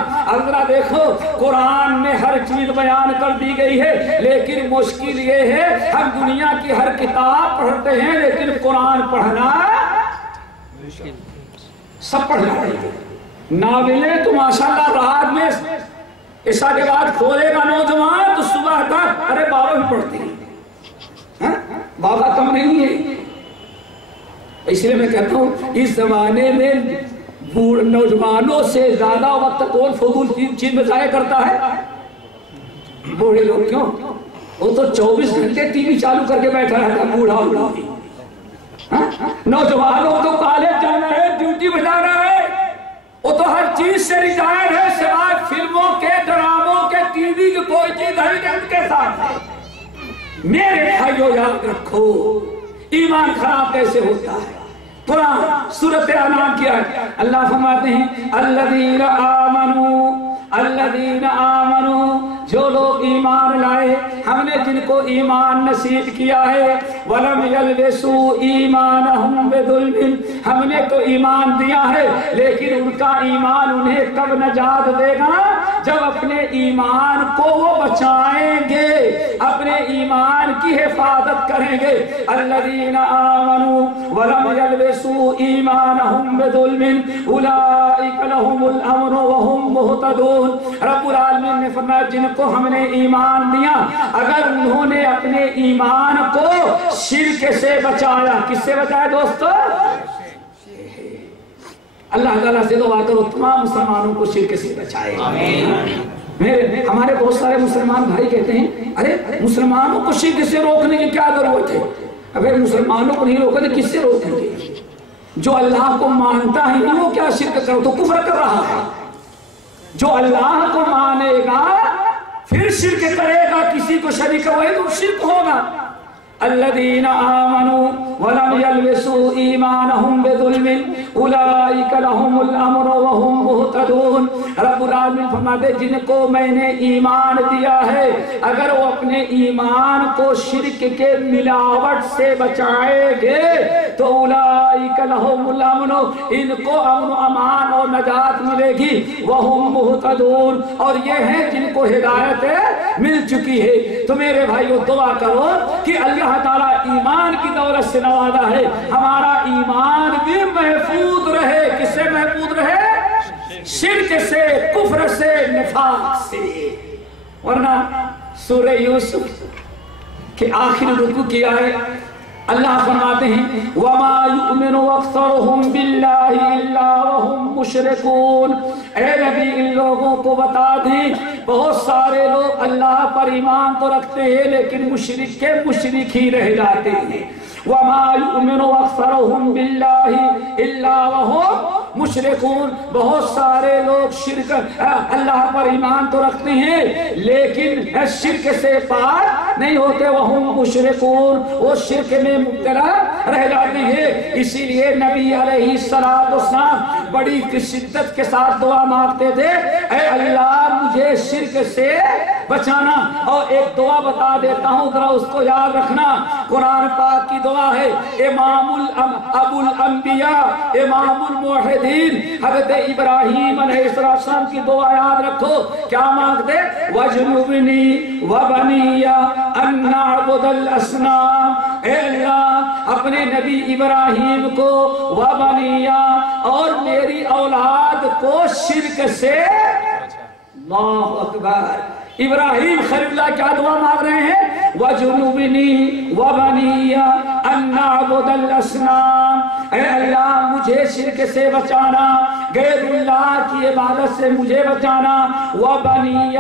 ذرا دیکھو قرآن میں ہر چیز بیان کر دی گئی ہے، لیکن مشکل یہ ہے ہم دنیا کی ہر کتاب پڑھتے ہیں لیکن قرآن پڑھنا سب پڑھ رہے ہیں۔ ناولیں تو ماشاءاللہ رات میں عشاء کے بعد کھولے گا نوجوان تو صبح تک ارے بابا بھی پڑھتے ہیں، بابا کم نہیں ہے۔ اس لیے میں کہتا ہوں اس زمانے میں نوجوانوں سے زیادہ وقت کون فضول چیز میں ضائع کرتا ہے؟ بوڑھے لوگ۔ کیوں؟ وہ تو 24 گھنٹے ٹی وی چالو کر کے بیٹھا رہتا ہے بوڑھا بوڑھا۔ نوجوانوں تو کالج جانا ہے، ڈیوٹی بجانا ہے، وہ تو ہر چیز سے ریٹائر ہے سوائے فلموں کے، ڈراموں کے، ٹی وی کی کوئی چیز ہر کے ساتھ ہے۔ میرے بھائیو یاد رکھو ایمان خراب کیسے ہوتا ہے۔ قرآن سورۃ انعام کیا ہے؟ اللہ فرماتے ہیں الذین آمنوا، الذین آمنوا، جو لوگ ایمان لائے ہم نے جن کو ایمان نصیب کیا ہے، ولم یلبسوا ایمانہم بظلم، ہم نے تو ایمان دیا ہے لیکن ان کا ایمان انہیں کب نجات دے گا؟ جب اپنے ایمان کو وہ بچائیں گے، اپنے ایمان کی حفاظت کریں گے۔ الذین آمنوا ولم یلبسوا ایمانہم بظلم اولئک لہم الامن وہم مہتدون۔ رب العالمین نے فرمایا جن کو ہم نے ایمان دیا اگر انہوں نے اپنے ایمان کو شرک سے بچایا، کس سے بچایا دوستو؟ اللہ تعالیٰ سے دعا کرو تمام مسلمانوں کو شرک سے بچائے۔ ہمارے بہت سارے مسلمان بھائی کہتے ہیں ارے مسلمانوں کو شرک سے روکنے کی کیا ضرورت ہے؟ اگر مسلمانوں کو نہیں روکا تو کس سے روکیں گے؟ جو اللہ کو مانتا ہے وہ کیا شرک کرو تو کفر کر رہا ہے، جو اللہ کو مانے گا پھر شرک کرے گا، کسی کو شریک وہی تو شرک ہوگا۔ الذین آمنوا ولم یلبسوا ایمانہم بظلم اولئک لہم الامر وہم مہتدون۔ رب العالمین فرماتے جن کو میں نے ایمان دیا ہے اگر وہ اپنے ایمان کو شرک کے ملاوٹ سے بچائے گے تو اولئک لہم الامن، ان کو امن و امان اور نجات ملے گی، وہم مہتدون، اور یہ ہیں جن کو ہدایت مل چکی ہے۔ تو میرے بھائیو دعا کرو کہ اللہ تعالیٰ ایمان کی دولت سے نوازا ہے، ہمارا ایمان بھی محفوظ رہے۔ کس سے محفوظ رہے؟ شرک سے، کفر سے، نفاق سے۔ ورنہ سورہ یوسف کے آخر رکوع کیا ہے، اللہ فرماتے ہیں وَمَا يُؤْمِنُ أَكْثَرُهُمْ بِاللَّهِ إِلَّا وَهُمْ مُشْرِكُونَ۔ اے نبی ان لوگوں کو بتا دیں بہت سارے لوگ اللہ پر ایمان تو رکھتے ہیں لیکن مشرک کے مشرک ہی رہ جاتے ہیں۔ وَمَا يُؤْمِنُ أَكْثَرُهُمْ بِاللَّهِ إِلَّا وَهُمْ مشرکون، بہت سارے لوگ شرک اللہ پر ایمان تو رکھتے ہیں لیکن شرک سے پاک نہیں ہوتے، وہم مشرکون، وہ شرک میں مبتلا رہ جاتے ہیں۔ اسی لیے نبی علیہ السلام بڑی شدت کے ساتھ دعا مانگتے تھے، اے اللہ مجھے شرک سے بچانا۔ اور ایک دعا بتا دیتا ہوں ذرا اس کو یاد رکھنا، قرآن پاک کی دعا ہے، امام ابو الانبیاء امام الموحدین حضرت ابراہیم علیہ السلام کی دعا یاد رکھو، کیا مانگتے؟ وَجْنُبْنِي وَبَنِيَّ أَن نَّعْبُدَ الْأَصْنَامَ۔ اے اللہ اپنے نبی ابراہیم کو، وَبَنِيَّ اور میری اولاد کو شرک سے۔ اللہ اکبر، ابراہیم خلیل اللہ کیا دعا مانگ رہے ہیں؟ وَجْنُبْنِي وَبَنِيَّ أَن نَّعْبُدَ الْأَصْنَامَ۔ اے اللہ مجھے شرک سے بچانا، غیر اللہ کی عبادت سے مجھے بچانا، وَبَنِيَّ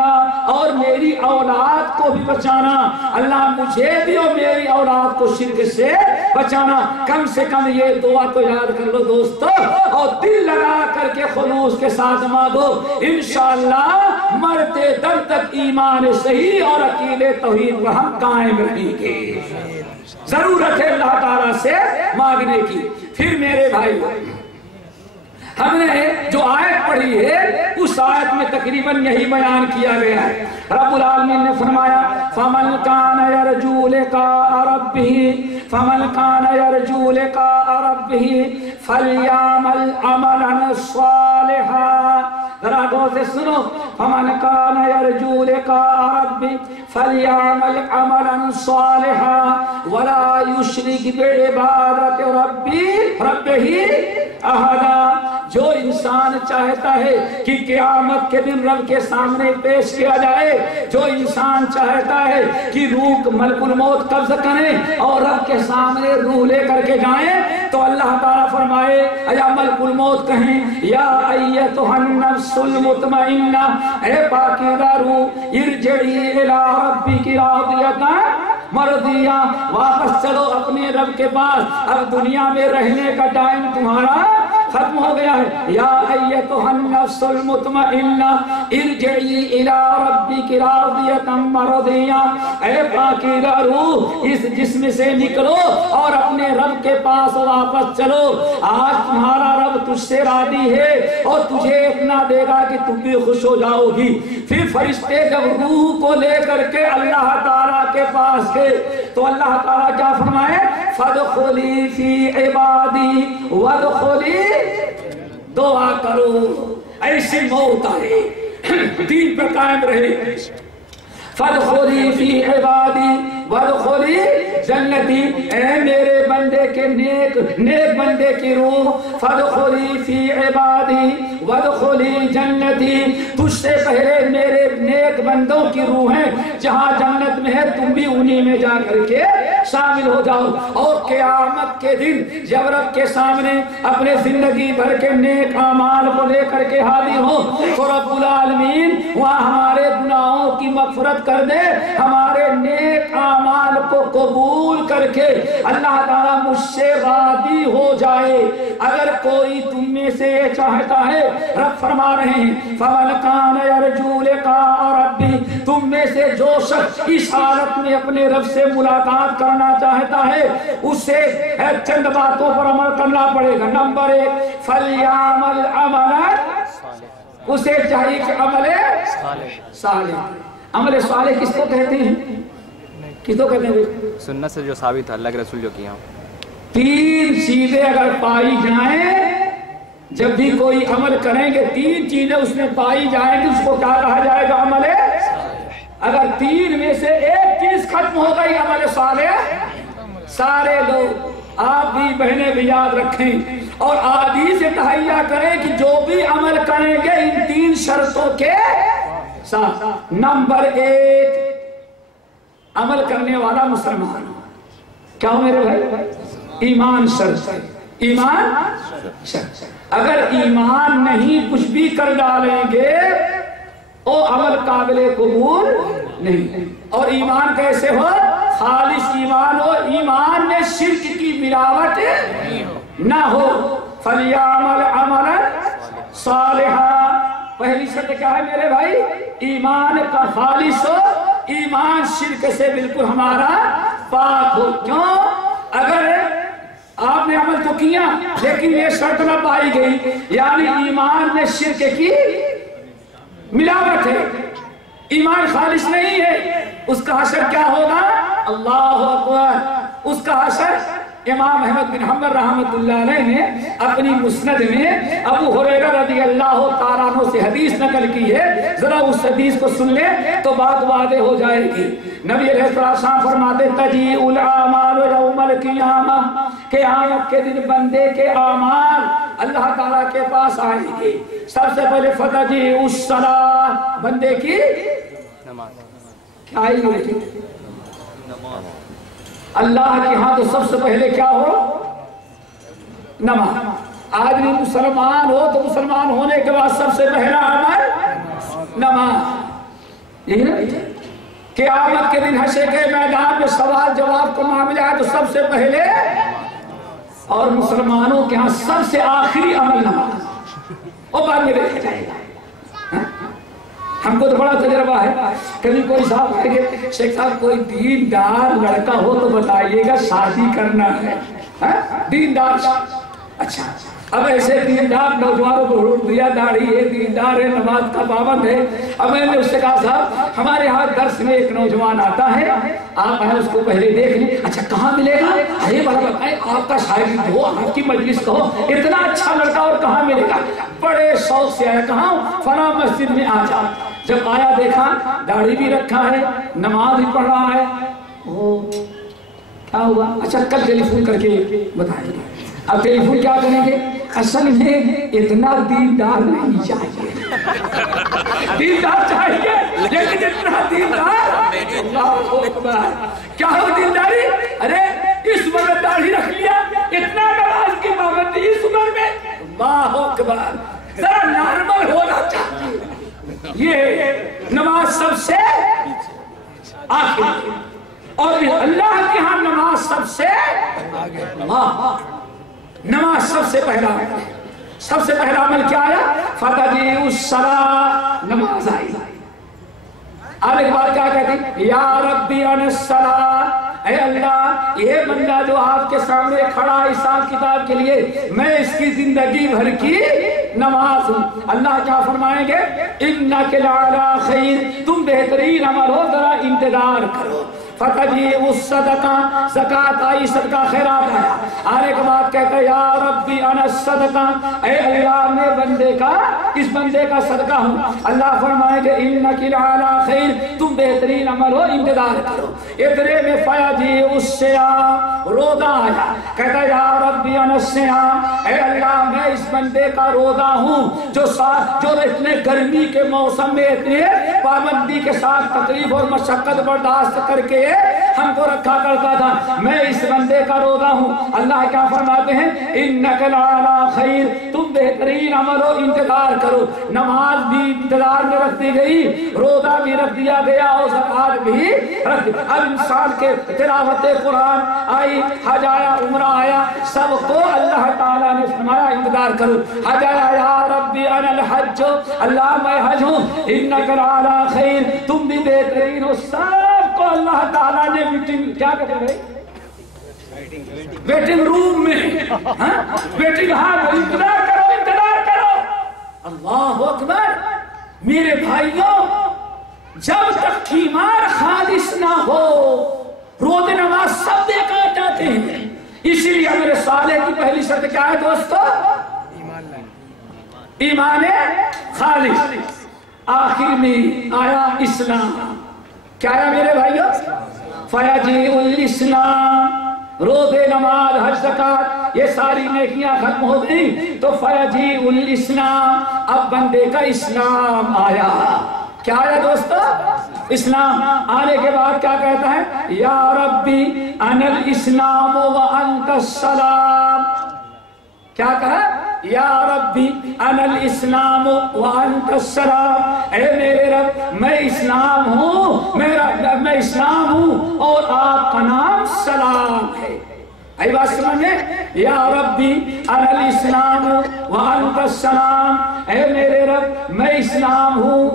اور میری اولاد کو بھی بچانا، اللہ مجھے بھی اور میری اولاد کو شرک سے بچانا۔ کم سے کم یہ دعا تو یاد کر لو دوستو، اور دل لگا کر کے خلوص کے ساتھ مانگو، انشاءاللہ مرتے دم تک ایمان صحیح اور عقیدے توحید پر ہم قائم رہیں گے۔ ضرورت ہے اللہ تعالیٰ سے مانگنے کی۔ پھر میرے بھائی ہم نے جو آیت پڑھی ہے اس آیت میں تقریباً یہی بیان کیا گیا ہے۔ رب العالمین نے فرمایا فَمَنْ كَانَ يَرْجُو لِقَاءَ رَبِّهِ فَمَنْ كَانَ يَرْجُو لِقَاءَ رَبِّهِ فَلْيَعْمَلْ عَمَلًا صَالِحًا۔ ذرا غور سے سنو، فَمَنْ كَانَ يَرْجُو لِقَاءَ رَبِّهِ فَلْيَعْمَلْ عَمَلًا صَالِحًا وَلَا يُشْرِكْ بِعِبَادَةِ رَبِّهِ أَحَدًا۔ جو انسان چاہتا ہے کہ قیامت کے دن رب کے سامنے پیش کیا جائے، جو انسان چاہتا ہے کہ روح ملک الموت قبض کریں اور رب کے سامنے روح لے کر کے جائیں، تو اللہ تعالیٰ فرمائے یا ملک الموت کہیں یا ایتھا النفس المطمئنہ، اے پاکیزہ روح، ارجعی الی ربک راضیۃ مرضیہ، واپس چلو اپنے رب کے پاس، اب دنیا میں رہنے کا ٹائم تمہارا ختم ہو گیا ہے۔ یا ایتھا النفس المطمئنہ ارجعی الی ربک راضیۃ مرضیہ، اے پاکیزہ روح اس جسم سے نکلو اور اپنے رب کے پاس واپس چلو، آج تمہارا رب تجھ سے راضی ہے اور تجھے اتنا دے گا کہ تم بھی خوش ہو جاؤ گی۔ پھر فرشتے جب روح کو لے کر کے اللہ تعالیٰ کے پاس گئے تو اللہ تعالیٰ کیا فرمائے؟ فَادْخُلِي فِي عِبَادِي وَادْخُلِي، دعا کرو ایسی موت آئے دین پر قائم رہے۔ فَادْخُلِي فِي عِبَادِي وَادْخُلِي جنتی، اے میرے بندے کے نیک بندے کی روح، فَادْخُلِي فِي عِبَادِي وَادْخُلِي جنتی، تجھ سے پہلے میرے نیک بندوں کی روح ہیں، جہاں جنت میں ہے تم بھی انہی میں جا کر کے شامل ہو جاؤ، اور قیامت کے دن جب رب کے سامنے اپنے زندگی بھر کے نیک اعمال کو لے کر کے حاضر ہو تو رب العالمین وہاں ہمارے گناہوں کی مغفرت کر دے، ہمارے نیک اعمال کو قبول کر کے اللہ تعالیٰ مجھ سے راضی ہو جائے۔ اگر کوئی تم میں سے یہ چاہتا ہے، رب فرما رہے ہیں فَمَنْ كَانَ يَرْجُو لِقَاءَ رَبِّهِ، تم میں سے جو شخص اس حالت میں اپنے رب سے ملاقات کرنا چاہتا ہے اسے چند باتوں پر عمل کرنا پڑے گا۔ نمبر 1 فَلْيَعْمَلْ عَمَلًا، اسے چاہیے کہ عمل صالح۔ عمل صالح کس کو کہتے ہیں؟ کس کو کہتے ہیں؟ سنت سے جو ثابت ہے، اللہ کے رسول جو کیا ہوں۔ 3 چیزیں اگر پائی جائیں، جب بھی کوئی عمل کریں گے 3 چیزیں اس میں پائی جائیں گی، اس کو کیا کہا جائے گا؟ عمل اگر 3 میں سے ایک چیز ختم ہو گئی عمل صالح، سارے لوگ آپ بھی بہنیں بھی یاد رکھیں اور عادی سے تہیہ کریں کہ جو بھی عمل کریں گے ان 3 شرطوں کے ساتھ۔ نمبر 1 عمل کرنے والا مسلمان، کیا ہو میرے بھائی؟ ایمان شرط ہے، ایمان شرط۔ اگر ایمان نہیں کچھ بھی کر ڈالیں گے وہ عمل قابل قبول نہیں۔ اور ایمان کیسے ہو؟ خالص ایمان ہو، ایمان میں شرک کی ملاوٹ نہ ہو۔ فَلْيَعْمَلْ عَمَلًا صَالِحًا، پہلی شرط کیا ہے میرے بھائی؟ ایمان کا خالص ہو، ایمان شرک سے بالکل ہمارا پاک ہو۔ کیوں؟ اگر آپ نے عمل تو کیا لیکن یہ شرط نہ پائی گئی، یعنی ایمان میں شرک کی ملاوٹ ہے، ایمان خالص نہیں ہے، اس کا حشر کیا ہوگا؟ اللہ اکبر، اس کا حشر امام احمد بن حنبل رحمۃ اللہ علیہ نے اپنی مسند میں ابو ہریرہ رضی اللہ تعالیٰ عنہ سے حدیث نقل کی ہے، ذرا اس حدیث کو سن لیں تو بات واضح ہو جائے گی۔ نبی علیہ السلام فرماتے تجیء الاعمال یوم القیامہ، قیامت کے دن بندے کے اعمال اللہ تعالیٰ کے پاس آئیں گے۔ سب سے پہلے فتجیء الصلاۃ، بندے کی نماز کیا آئے گی؟ اللہ کے ہاں تو سب سے پہلے کیا ہو؟ نماز۔ آدمی مسلمان ہو تو مسلمان ہونے کے بعد سب سے پہلا عمل نماز، یہی نا؟ قیامت کے دن حشر کے میدان میں سوال جواب کا معاملہ ہے تو سب سے پہلے، اور مسلمانوں کے ہاں سب سے آخری عمل نماز، وہ بعد میں دیکھا جائے گا۔ ہم کو تو بڑا تجربہ ہے، کبھی کوئی صاحب کہے کہ شیخ صاحب کوئی دیندار لڑکا ہو تو بتائیے گا شادی کرنا ہے، دیندار۔ اچھا، اب ایسے دیندار نوجوانوں کو حکم دیا داڑھی ہے، دیندار ہے، نماز کا پابند ہے۔ اب میں نے اس سے کہا صاحب ہمارے ہاں درس میں ایک نوجوان آتا ہے، آپ اس کو پہلے دیکھ لیں۔ اچھا کہاں ملے گا؟ ارے بڑا بتائیں، آپ کا شاگرد ہو، آپ کی مجلس کا ہو، اتنا اچھا لڑکا اور کہاں ملے گا؟ بڑے شوق سے آیا، کہاں؟ فلاں مسجد میں آ جا۔ جب آیا دیکھا داڑھی بھی رکھا ہے، نماز بھی پڑھ رہا ہے، کیا ہوا؟ اچھا کل ٹیلی فون کر کے بتائیں گے۔ اب ٹیلی فون کیا کریں گے؟ اصل میں اتنا دیندار نہیں چاہیے، دیندار چاہیے لیکن اتنا دیندار اللہ اکبر۔ کیا ہو دینداری؟ ارے اس وقت داڑھی رکھ لیا، اتنا نماز کی پابندی اس عمر میں، اللہ اکبر، ذرا نارمل ہونا چاہیے۔ یہ نماز سب سے آخر، اور اللہ کے ہاں نماز سب سے نماز سب سے پہلا ہے۔ سب سے پہلا عمل کیا آیا؟ فتجیء الصلاۃ، نماز آئی۔ آگے بات کیا کہتے ہیں؟ یا ربی عن الصلاۃ، اے اللہ یہ بندہ جو آپ کے سامنے کھڑا حساب کتاب کے لیے، میں اس کی زندگی بھر کی نماز ہوں۔ اللہ کیا فرمائیں گے؟ انک لعلی خیر، تم بہترین عمل ہو، ذرا انتظار کرو۔ فتجیء الصدقہ، زکوٰۃ آئی، صدقہ خیرات آیا۔ آنے کے بعد کہتا ہے یا ربی عن الصدقہ، اے اللہ میں بندے کا، اس بندے کا صدقہ ہوں۔ اللہ فرمائے کہ انک لعلی خیر، تم بہترین عمل ہو، انتظار کرو۔ اتنے میں فیجیء الصیام، روزہ آیا، کہتا ہے یا ربی عن الصیام، اے اللہ میں اس بندے کا روزہ ہوں جو اتنے گرمی کے موسم میں اتنے پابندی کے ساتھ تکلیف اور مشقت برداشت کر کے ہم کو رکھا کرتا تھا، میں اس بندے کا روزہ ہوں۔ اللہ کیا فرماتے ہیں؟ انک لعلی خیر، تم بہترین عمل و انتظار کرو۔ نماز بھی انتظار میں رکھ دی گئی، روزہ بھی رکھ دیا گیا اور زکات بھی رکھ دیا۔ اب انسان کے تلاوت قرآن آئی، حج آیا، عمرہ آیا، سب کو اللہ تعالیٰ نے فرمایا انتظار کرو۔ حج آیا، یا ربی انا الحج، اللہ میں حج ہوں، انک لعلی خیر، تم بھی بہترین ہو۔ سب کو اللہ تعالیٰ نے میٹنگ کیا کہتے ہیں؟ ویٹنگ روم میں، ویٹنگ ہال، انتظار کرو، انتظار کرو۔ اللہ اکبر۔ میرے بھائیوں، جب تک ایمان خالص نہ ہو روزے نماز سب بیکار جاتے ہیں۔ اسی لیے میرے صالح کی پہلی شرط کیا ہے دوستو؟ ایمان خالص۔ آخر میں آیا اسلام۔ کیا آیا میرے بھائیوں؟ فیجیء الاسلام، روزے نماز حج زکات یہ ساری نیکیاں ختم ہو گئی تو فیجیء الاسلام، اب بندے کا اسلام آیا۔ کیا آیا دوستو؟ اسلام آنے کے بعد کیا کہتا ہے؟ یا ربی انا الاسلام وانت السلام۔ کیا کہا؟ یا ربی انا الاسلام وانت السلام، اے میرے رب میں اسلام ہوں، میں اسلام ہوں اور آپ کا نام سلام ہے۔ آئی بات سمجھ میں؟ یا ربی انا الاسلام وانت السلام، اے میرے رب میں اسلام ہوں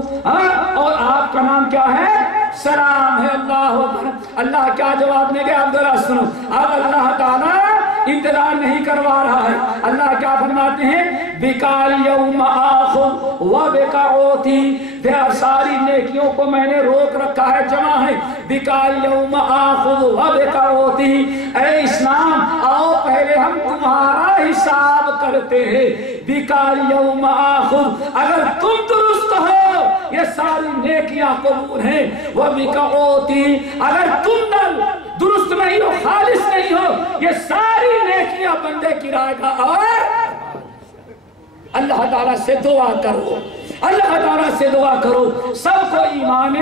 اور آپ کا نام کیا ہے؟ سلام ہے۔ اللہ اکبر۔ اللہ کیا جواب دے گا؟ اب ذرا سنو۔ اب اللہ تعالیٰ انتظار نہیں کروا رہا ہے۔ اللہ کیا فرماتے ہیں؟ بِکَ یوم آخذ وَبِکَ عُوتِی، ساری نیکیوں کو میں نے روک رکھا ہے، جمع ہے۔ بِکَ یوم آخذ وَبِکَ عُوتِی، اے اسلام آؤ پہلے ہم تمہارا حساب کرتے ہیں۔ بِکَ یوم آخذ، اگر تم درست ہو یہ ساری نیکیاں قبول ہیں۔ وَبِکَ عُوتِی، اگر تم درست نہیں ہو، خالص نہیں ہو، یہ ساری نیکیاں بندے کی رائے کا۔ اور اللہ تعالیٰ سے دعا کرو، اللہ تعالیٰ سے دعا کرو سب کو ایمان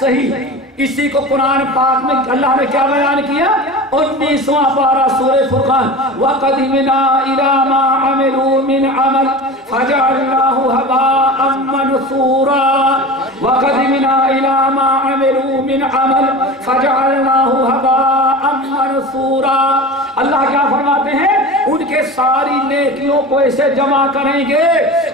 صحیح۔ اسی کو قرآن پاک میں اللہ نے کیا بیان کیا؟ 19واں پارہ سورہ فرقان، وَقَدِمْنَا إِلَىٰ مَا عَمِلُوا مِنْ عَمَلٍ فَجَعَلْنَاهُ هَبَاءً مَّنثُورًا، وَقَدِمْنَا إِلَىٰ مَا عَمِلُوا مِنْ عَمَلٍ فَجَعَلْنَاهُ هَبَاءً مَّنثُورًا۔ اللہ کیا فرماتے ہیں؟ ان کے ساری نیکیوں کو ایسے جمع کریں گے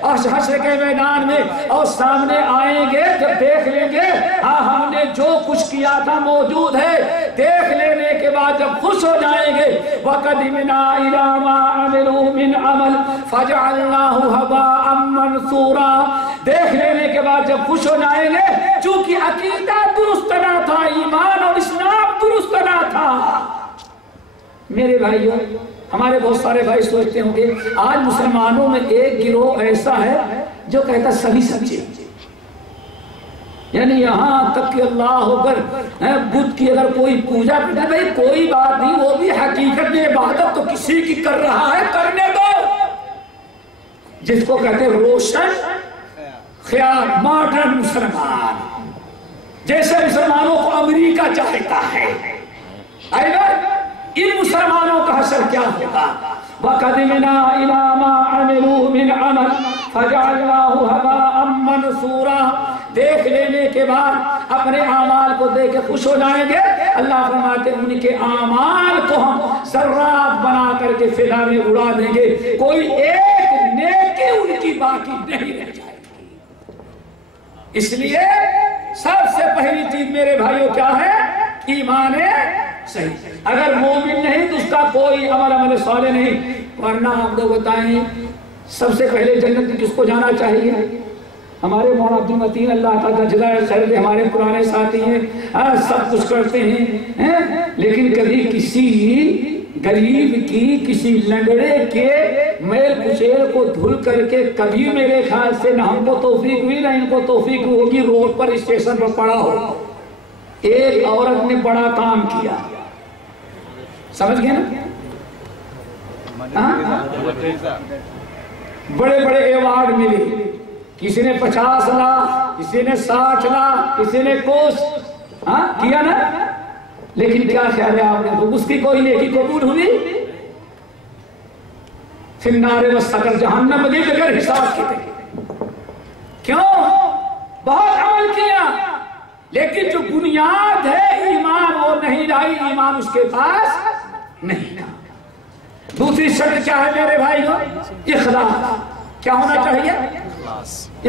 حشر کے میدان میں اور سامنے آئیں گے، جب دیکھ لیں گے ہاں ہم نے جو کچھ کیا تھا موجود ہے، دیکھ لینے کے بعد جب خوش ہو جائیں گے وَقَدِمْنَا إِلَىٰ مَا عَمِلُوا مِنْ عَمَلٍ فَجَعَلْنَاهُ هَبَاءً مَّنثُورًا، دیکھ لینے کے بعد جب خوش ہو جائیں گے چونکہ عقیدہ درست نہ تھا، ایمان اور اسلام درست نہ تھا۔ میرے بھائیوں، ہمارے بہت سارے بھائی سوچتے ہوں گے آج مسلمانوں میں ایک گروہ ایسا ہے جو کہتا سبھی سچے، یعنی یہاں تک کہ اللہ اکبر بدھ کی اگر کوئی پوجا کرتا بھائی کوئی بات نہیں، وہ بھی حقیقت میں عبادت تو کسی کی کر رہا ہے، کرنے دو۔ جس کو کہتے روشن خیال، ماڈرن مسلمان، جیسے مسلمانوں کو امریکہ چاہتا ہے، ان مسلمانوں کا حشر کیا ہوگا؟ وَقَدِمْنَا إِلَىٰ مَا عَمِلُوا مِنْ عَمَلٍ فَجَعَلْنَاهُ هَبَاءً مَّنثُورًا، دیکھ لینے کے بعد اپنے اعمال کو دیکھ کے خوش ہو جائیں گے۔ اللہ فرماتے ہیں ان کے اعمال کو ہم ذرات بنا کر کے فضا میں اڑا دیں گے، کوئی ایک نیکی ان کی باقی نہیں رہ جائے گی۔ اس لیے سب سے پہلی چیز میرے بھائیوں کیا ہے؟ ایمان صحیح۔ اگر مومن نہیں تو اس کا کوئی عمل صالح نہیں۔ ورنہ ہم لوگ بتائیں سب سے پہلے جنت کس کو جانا چاہیے؟ ہمارے مولانا عبد المتین اللہ کا جزائے خیر دے، ہمارے پرانے ساتھی ہیں، سب کچھ کرتے ہیں، لیکن کبھی کسی غریب کی، کسی لنگڑے کے میل کچیل کو دھل کر کے کبھی میرے خیال سے نہ ہم کو توفیق ہوئی نہ ان کو توفیق ہوگی روڈ پر اسٹیشن پر پڑا ہو ایک عورت نے بڑا کام کیا، سمجھ گئے نا؟ بڑے بڑے ایوارڈ ملے، کسی نے 50 لاکھ، کسی نے 60 لاکھ، کسی نے کوس کیا نا، لیکن کیا خیال ہے آپ نے تو اس کی کوئی نیکی قبول ہوئی؟ پھر نارے و سقر جہنم میں بغیر حساب کے تھے. کیوں؟ بہت عمل کیا لیکن جو بنیاد ہے ایمان وہ نہیں لائی، ایمان اس کے پاس نہیں تھا. دوسری شرط کیا ہے میرے بھائیو؟ اخلاص. کیا ہونا چاہیے؟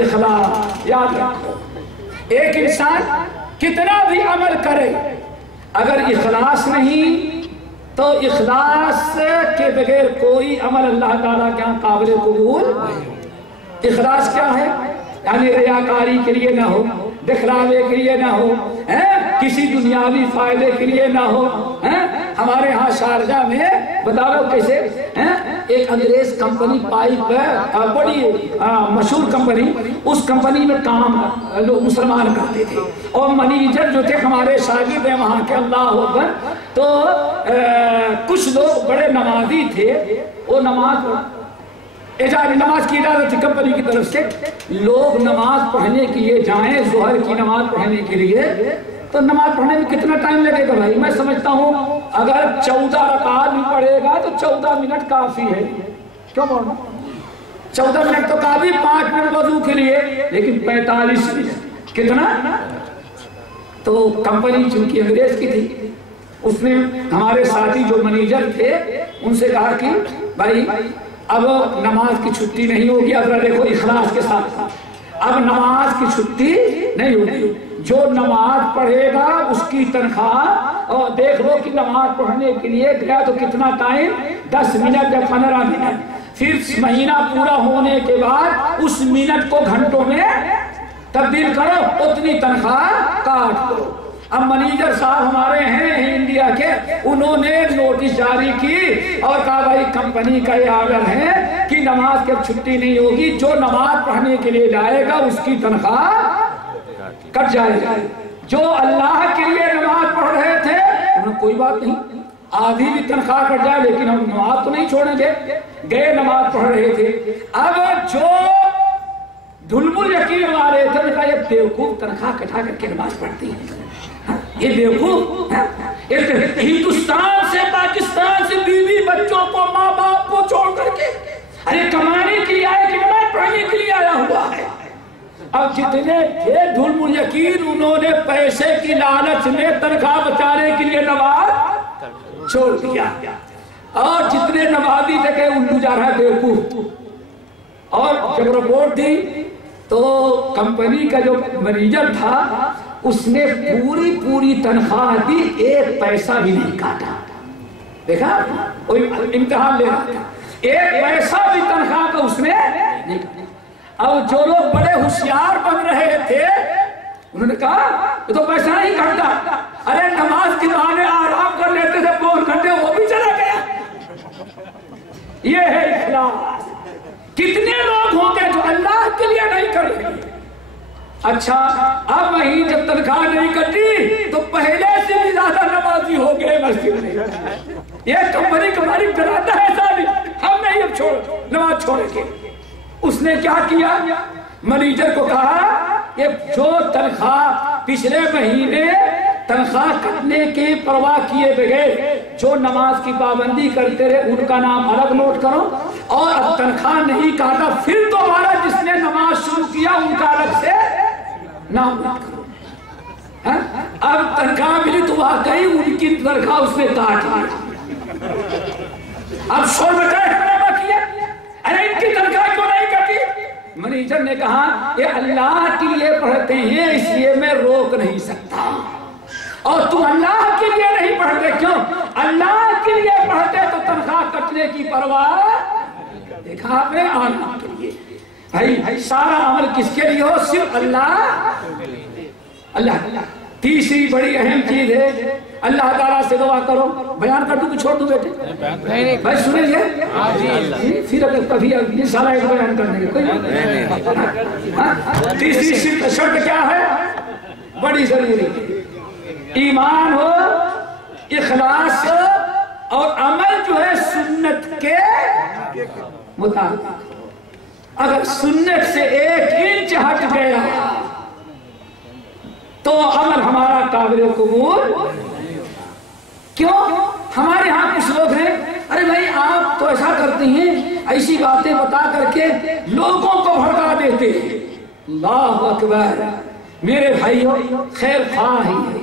اخلاص. یاد رکھو ایک انسان کتنا بھی عمل کرے اگر اخلاص نہیں تو اخلاص کے بغیر کوئی عمل اللہ تعالیٰ کے ہاں قابل قبول نہیں. اخلاص کیا ہے؟ یعنی ریاکاری کے لیے نہ ہو، دکھلاوے کے لیے نہ ہو، کسی دنیاوی فائدے کے لیے نہ ہو. ہمارے ہاں شارجہ میں بتاؤ کیسے ایک انگریز کمپنی پائپ بڑی مشہور کمپنی، اس کمپنی میں کام لوگ مسلمان کرتے تھے اور منیجر جو تھے ہمارے شاگرد ہیں وہاں کے، اللہ اکبر. تو کچھ لوگ بڑے نمازی تھے، وہ نماز کی اجازت تھی کمپنی کی طرف سے. لوگ نماز پڑھنے کے لیے جائیں ظہر کی نماز پڑھنے کے لیے تو نماز پڑھنے میں کتنا ٹائم لگے گا بھائی؟ میں سمجھتا ہوں اگر 14 رکعت بھی پڑھے گا تو 14 منٹ کافی ہے. کیوں بولنا 14 منٹ تو کافی، 5 منٹ وضو کے لیے، لیکن 45 منٹ کتنا؟ تو کمپنی چونکہ انگریز کی تھی، اس نے ہمارے ساتھی جو منیجر تھے ان سے کہا کہ بھائی اب نماز کی چھٹی نہیں ہوگی. اب دیکھو اخلاص کے ساتھ اب نماز کی چھٹی نہیں ہوگی. جو نماز پڑھے گا اس کی تنخواہ، اور دیکھ لو کہ نماز پڑھنے کے لیے گیا تو کتنا ٹائم، 10 منٹ یا 15 منٹ. پھر مہینہ پورا ہونے کے بعد اس منٹ کو گھنٹوں میں تبدیل کرو، اتنی تنخواہ کاٹ دو. اب منیجر صاحب ہمارے ہیں انڈیا کے، انہوں نے نوٹس جاری کی اور کہا بھائی کمپنی کا یہ آرڈر ہے کہ نماز کی چھٹی نہیں ہوگی، جو نماز پڑھنے کے لیے جائے گا اس کی تنخواہ کٹ جائے گا. جو اللہ کے لیے نماز پڑھ رہے تھے انہیں کوئی بات نہیں، آدھی بھی تنخواہ کٹ جائے لیکن ہم نماز تو نہیں چھوڑیں گے، گئے نماز پڑھ رہے تھے. اب جو دھلم یقین والے تھے نے کہا یہ بیوقوف تنخواہ کٹا کر کے نماز پڑھتی ہے، یہ بیوقوف. ہندوستان سے پاکستان سے بیوی بچوں کو ماں باپ کو چھوڑ کر کے ارے کمانے کے لیے آیا کہ نماز پڑھنے کے لیے آیا ہوا ہے. اب جتنے تھے دھلم یقین انہوں نے پیسے کی لالچ میں تنخواہ بچانے کے لیے نماز چھوڑ دیا، اور جتنے نمازی تھے کہ الٹو جا رہا ہے بیوقوف. اور جب رپورٹ دی تو کمپنی کا جو منیجر تھا اس نے پوری تنخواہ دی، 1 پیسہ بھی نہیں کاٹا. دیکھا کوئی امتحان لے رہا تھا، 1 پیسہ بھی تنخواہ کا اس نے نہیں کاٹا. اب جو لوگ بڑے ہوشیار بن رہے تھے انہوں نے کہا یہ تو پیسہ نہیں کاٹتا، ارے نماز کے بہانے آرام کر لیتے تھے 2 گھنٹے وہ بھی چلا گیا. یہ ہے اخلاص. کتنے لوگ ہوں گے جو اللہ کے لیے نہیں کر رہے. اچھا اب وہی جب تنخواہ نہیں کٹی تو پہلے سے بھی زیادہ نمازی ہو گئے مسجد میں. یہ کمپنی ہماری ڈراتا ہے صاحب ہم نہیں اب چھوڑ نماز چھوڑیں گے. اس نے کیا کیا؟ منیجر کو کہا کہ جو تنخواہ پچھلے مہینے تنخواہ کٹنے کی پرواہ کیے بغیر جو نماز کی پابندی کرتے رہے ان کا نام الگ نوٹ کرو، اور اب تنخواہ نہیں کاٹا پھر دوبارہ جس نے نماز شروع کیا ان کا الگ سے نام نوٹ کرو. اب تنخواہ ملی تو واقعی ان کی تنخواہ اس نے کاٹ لی. اب شور بچائے ہنگامہ کیا، ارے ان کی تنخواہ کیوں نہیں کٹی؟ منیجر نے کہا یہ اللہ کے لیے پڑھتے ہیں اس لیے میں روک نہیں سکتا، اور تم اللہ کے لیے نہیں پڑھتے. کیوں؟ اللہ کے لیے پڑھتے تو تنخواہ کٹنے کی پرواہ. دیکھا آپ نے اللہ کے لیے. بھائی سارا عمل کس کے لیے ہو؟ صرف اللہ. تیسری بڑی اہم چیز ہے اللہ تعالیٰ سے دعا کرو. بیان کر دوں کہ چھوڑ دوں بیٹے؟ بھائی سنیں یہ پھر اگر کبھی یہ سارا ایک بیان کرنے کے کوئی. تیسری شرط کیا ہے؟ بڑی ضروری ہے. ایمان ہو، اخلاص ہو، اور عمل جو ہے سنت کے مطابق. اگر سنت سے 1 انچ ہٹ گیا تو عمل ہمارا قابل قبول. کیوں؟ ہمارے ہاں کچھ لوگ ہیں، ارے بھائی آپ تو ایسا کرتے ہیں، ایسی باتیں بتا کر کے لوگوں کو بھڑکا دیتے ہیں۔ اللہ اکبر، میرے بھائیو خیر خواہ ہے،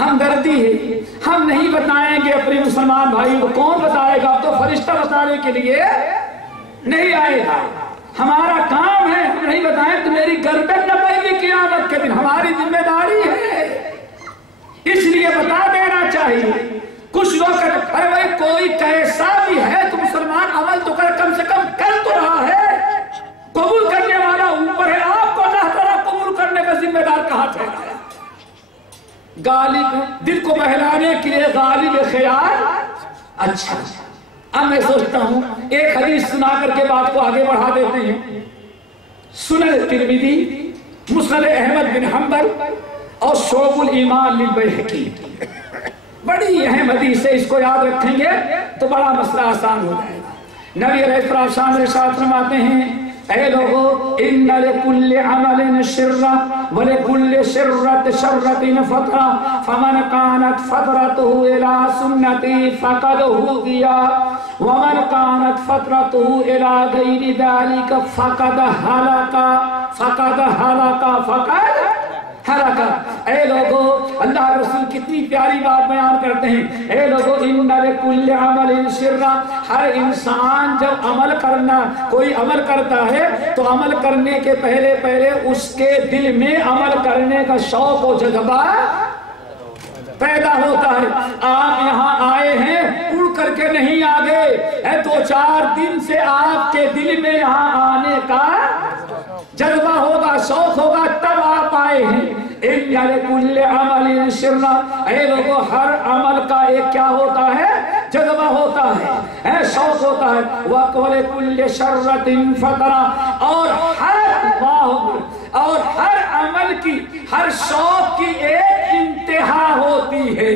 ہمدردی ہے، ہم نہیں بتائیں گے اپنے مسلمان بھائی کو، کون بتائے گا؟ اب تو فرشتہ بتانے کے لیے نہیں آئے گا، ہمارا کام ہے، ہم نہیں بتائیں تو میری گردن نہ پڑے گی قیامت کے دن، ہماری ذمہ داری ہے، اس لیے بتا دینا چاہیے۔ کچھ لوگ کہتے ارے بھائی کوئی کیسا بھی ہے تو مسلمان عمل تو کم سے کم کر تو رہا ہے، قبول کرنے والا اوپر ہے، آپ کو اللہ تعالیٰ قبول کرنے کا ذمہ دار کہاں ٹھہرایا؟ غالب دل کو بہلانے کے لیے غالب خیال اچھا۔ اب میں سوچتا ہوں ایک حدیث سنا کر کے بات کو آگے بڑھا دیتے ہیں۔ سنن ترمذی، مسند احمد بن حنبل اور شعب الایمان للبیہقی، بڑی اہم حدیث ہے، اس کو یاد رکھیں گے تو بڑا مسئلہ آسان ہو جائے گا۔ نبی علیہ السلام ارشاد فرماتے ہیں اے لوگو ان لکل عمل شرہ ولکل شرۃ فترہ فمن کانت فترتہ الی سنتی فقد ہدی ومن کانت فترتہ الی غیر ذلک فقد ہلک اے لوگو، اللہ رسول کتنی پیاری بات بیان کرتے ہیں، اے لوگو ان لکل عمل شرہ، ہر انسان جب عمل کرنا کوئی عمل کرتا ہے تو عمل کرنے کے پہلے اس کے دل میں عمل کرنے کا شوق و جذبہ پیدا ہوتا ہے۔ آپ یہاں آئے ہیں اڑ کر کے نہیں آگے، 2-4 دن سے آپ کے دل میں یہاں آنے کا جذبہ ہوگا، شوق ہوگا، تب آپ آئے ہیں۔ ان لکل عمل شرہ، اے لوگوں ہر عمل کا ایک کیا ہوتا ہے؟ جذبہ ہوتا ہے، شوق ہوتا ہے۔ وَلِكُلِّ شَرَّةٍ فَتْرَةٌ، اور ہر عمل کی، ہر شوق کی ایک انتہا ہوتی ہے۔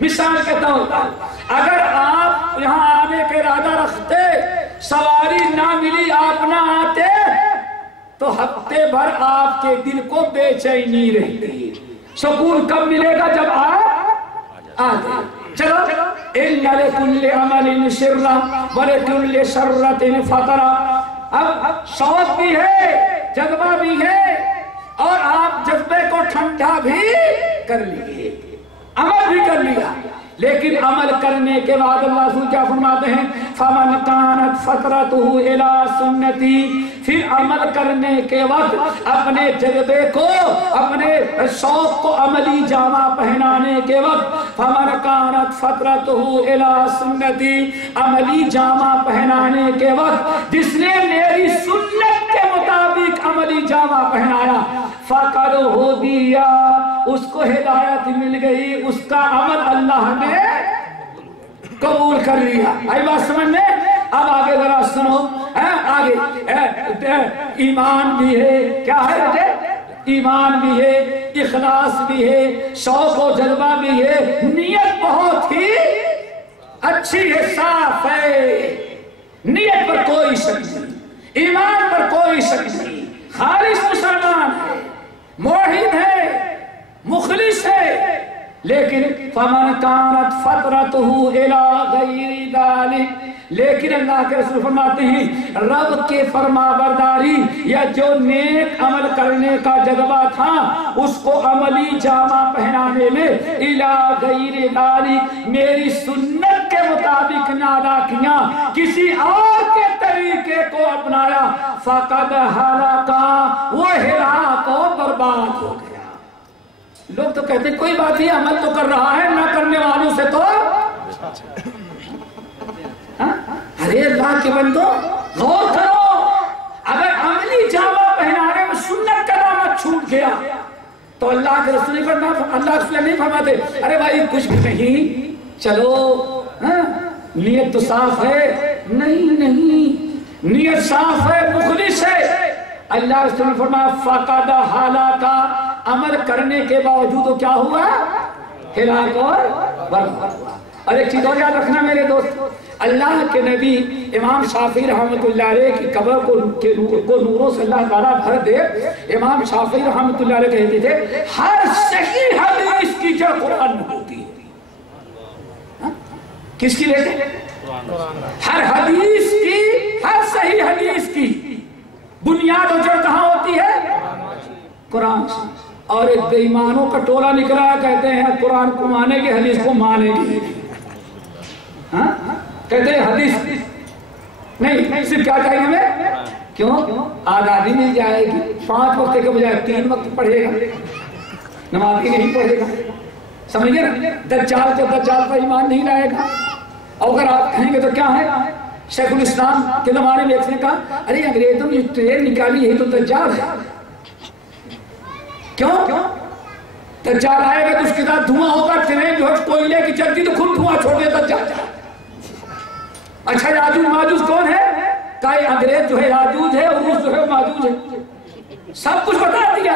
مثال کے طور پر اگر آپ یہاں آنے کا ارادہ رکھتے، سواری نہ ملی، آپ نہ آتے تو ہفتے بھر آپ کے دل کو بے چینی رہتی۔ سکون کب ملے گا؟ جب آپ آ جائیں۔ چلو ان لکل عمل شرہ ولکل شرۃ فترہ، اب شوق بھی ہے، جذبہ بھی ہے، اور آپ جذبے کو ٹھنڈا بھی کر لیے، عمل بھی کر لیا، لیکن عمل کرنے کے بعد اللہ رسول کیا فرماتے ہیں؟ فَمَنْ كَانَتْ فَتْرَتُهُ إِلَىٰ سُنَّتِي، پھر عمل کرنے کے وقت اپنے جذبے کو، اپنے شوق کو عملی جامہ پہنانے کے وقت فَمَنْ كَانَتْ فَتْرَتُهُ إِلَىٰ سُنَّتِي، عملی جامہ پہنانے کے وقت جس نے میری سنت کے مطابق عملی جامہ پہنایا، فَقَدْ هُدِیَ، اس کو ہدایت مل گئی، اس کا عمل اللہ نے قبول کر لیا۔ آئی بات سمجھ میں؟ اب آگے ذرا سنو، آگے ایمان بھی ہے، کیا ہے؟ ایمان بھی ہے، اخلاص بھی ہے، شوق و جذبہ بھی ہے، نیت بہت ہی اچھی ہے، صاف ہے، نیت پر کوئی شک نہیں، ایمان پر کوئی شک نہیں، خالص مسلمان ہے، موحد ہے، مخلص ہے، لیکن فمن کانت فترتہ الی غیر ذلک، لیکن اللہ کے رسول فرماتے ہیں رب کے فرما برداری یا جو نیک عمل کرنے کا جذبہ تھا اس کو عملی جامہ پہنانے میں الی غیر ذلک، میری سنت کے مطابق نہ ادا کیا، کسی اور کے طریقے کو اپنایا، فقد ہلاک، وہ ہلاک و برباد ہو گیا۔ لوگ تو کہتے ہیں کوئی بات نہیں، عمل تو کر رہا ہے، نہ کرنے والوں سے تو ارے اللہ کے بندو غور کرو، اگر عملی جامہ پہنانے میں سنت کا دامن چھوٹ گیا تو اللہ کے رسول نہیں فرماتے ارے بھائی کچھ بھی نہیں، چلو نیت تو صاف ہے، نہیں، نیت صاف ہے، مخلص ہے۔ اللہ رسول نے فرمایا فقد ہلاک، عمل کرنے کے باوجود کیا ہوا؟ ہلاک اور برباد ہوا۔ اور ایک چیز اور یاد رکھنا میرے دوست، اللہ کے نبی امام شافعی رحمۃ اللہ علیہ کی قبر کو نوروں سے اللہ تعالیٰ بھر دے، امام شافعی رحمۃ اللہ علیہ کہتے تھے ہر صحیح حدیث کی جڑ قرآن میں ہوتی ہے۔ کس کی لیتے ہیں؟ ہر حدیث کی، ہر صحیح حدیث کی بنیاد و جڑ کہاں ہوتی ہے؟ قرآن سے۔ اور ایک بے ایمانوں کا ٹولہ نکلا ہے، کہتے ہیں قرآن کو مانے گے، حدیث کو مانے گے۔ ہاں کہتے ہیں حدیث نہیں، صرف کیا چاہیے ہمیں؟ کیوں؟ آزادی مل جائے گی، 5 وقت کے بجائے 3 وقت پڑھے گا، نماز نہیں پڑھے گا، سمجھے نا؟ دجال کا ایمان نہیں لائے گا۔ اور اگر آپ کہیں گے تو کیا ہے؟ شیخ الاسلام کے زمانے میں ایک نے کہا ارے انگریزوں نے ٹرین نکالی ہے تو دجال ہے۔ کیوں؟ دجال آئے گا تو اس کے ساتھ دھواں ہوگا، ٹرین جو ہے کوئلے کی چلتی تو خود دھواں چھوڑ دیتا دجال۔ اچھا یاجوج ماجوج کون ہے؟ کہا انگریز جو ہے یاجوج ہے اور روس جو ہے ماجوج ہے۔ سب کچھ بتا دیا۔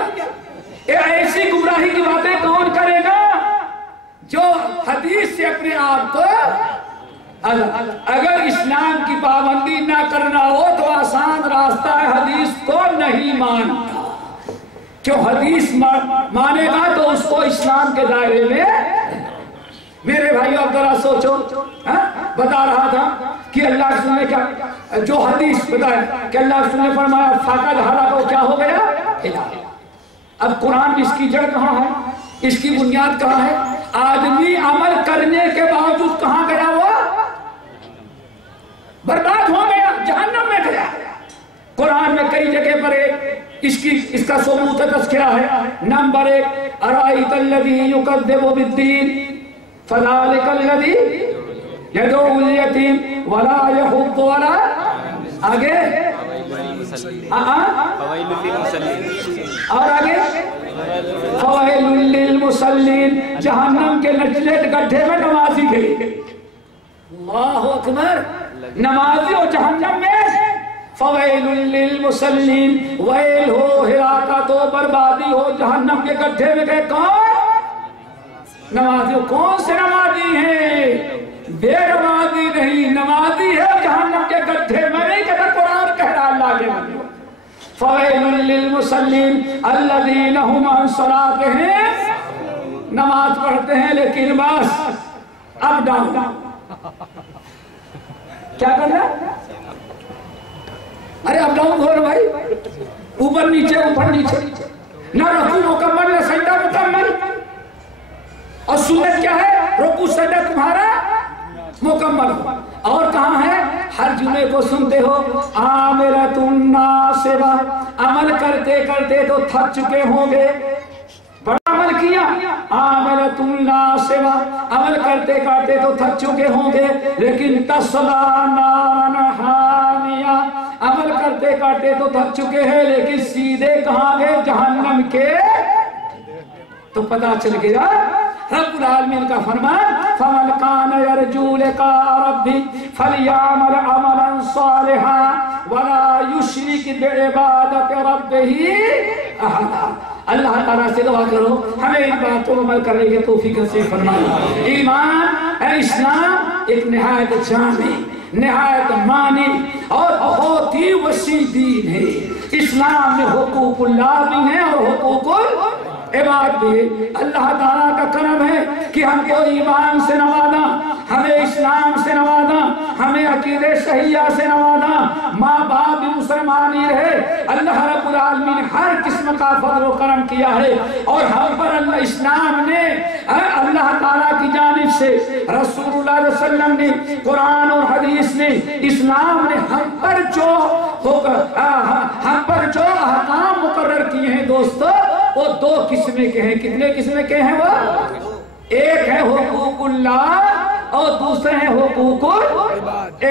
ایسی گمراہی کی باتیں کون کرے گا جو حدیث سے اپنے آپ کو، اگر اسلام کی پابندی نہ کرنا ہو تو آسان راستہ ہے، حدیث کو نہیں مانتا۔ جو حدیث مانے گا تو اس کو اسلام کے دائرے میں۔ میرے بھائیو اب ذرا سوچو، بتا رہا تھا کہ اللہ کے رسول نے کیا جو حدیث بتایا کہ اللہ کے رسول نے فرمایا فاقد ہرا کو کیا ہو گیا؟ ہدایت۔ اب قرآن میں اس کی جڑ کہاں ہے؟ اس کی بنیاد کہاں ہے؟ آدمی عمل کرنے کے باوجود کہاں گیا؟ وہ برباد ہو گیا، جہنم میں گیا۔ قرآن میں کئی جگہ پر اس کا ثبوت تذکرہ ہے۔ نمبر 1 ارائیت الذی یکذب بالدین فذلک الذی یدعو الیتیم ولا یحض علی، آگے اور آگے فویل للمصلین، جہنم کے نچلے گڈھے میں نمازی گئی۔ اللہ اکبر، نمازی ہو جہنم میں۔ فویل للمصلین، ویل ہو، ہلاکت ہو، بربادی ہو، جہنم کے گڈھے میں گئے کون؟ نمازی ہو۔ کون سے نمازی ہیں؟ بے نمازی نہیں، نمازی ہے جہنم کے گڈھے میں نہیں، کہتا قرآن کہہ رہا اللہ کے بندے۔ فویل للمصلین الذین هم عن صلاتهم، نماز پڑھتے ہیں لیکن بس اب ڈاؤن، کیا کرنا؟ ارے اب ڈاؤن ہو رہا بھائی، اوپر نیچے، نہ رکوع مکمل نہ سجدہ مکمل۔ اور سنت کیا ہے؟ رکوع سجدہ تمہارا مکمل ہو۔ اور کہاں ہے؟ ہر جمعے کو سنتے ہو عاملۃ ناصبہ، عمل کرتے کرتے تو تھک چکے ہوں گے، بڑا عمل کیا، عاملۃ ناصبہ، عمل کرتے کرتے تو تھک چکے ہوں گے، لیکن تصلیٰ نارا حامیہ، عمل کرتے کرتے تو تھک چکے ہیں لیکن سیدھے کہاں گئے؟ جہنم کے۔ تو پتہ چل گیا رب العالمین کا فرمان فَمَنْ كَانَ يَرْجُو لِقَاءَ رَبِّهِ فَلْيَعْمَلْ عَمَلًا صَالِحًا وَلَا يُشْرِكْ بِعِبَادَةِ رَبِّهِ أَحَدًا۔ اللہ تعالیٰ سے دعا کرو ہمیں ان باتوں پر عمل کرنے کی توفیق نصیب فرمائے۔ ایمان اسلام ایک نہایت جامع، نہایت مانی اور بہت ہی وسیع دین ہے۔ اسلام میں حقوق اللہ بھی ہیں اور حقوق عباد بھی۔ اللہ تعالیٰ کا کرم ہے کہ ہم کو ایمان سے نوازا، ہمیں اسلام سے نوازا، ہمیں عقیدے صحیحہ سے نوازا، ماں باپ بھی مسلمان ہی رہے۔ اللہ رب العالمین نے ہر قسم کا فضل و کرم کیا ہے اور ہم پر اللہ اسلام نے اللہ تعالیٰ کی جانب سے رسول اللہ علیہ وسلم نے قرآن اور حدیث نے اسلام نے ہم پر جو احکام مقرر کیے ہیں دوستو وہ 2 قسمیں کے ہیں۔ کتنے قسمیں کے ہیں وہ؟ ایک ہے حقوق اللہ اور دوسرے ہیں حقوق العباد۔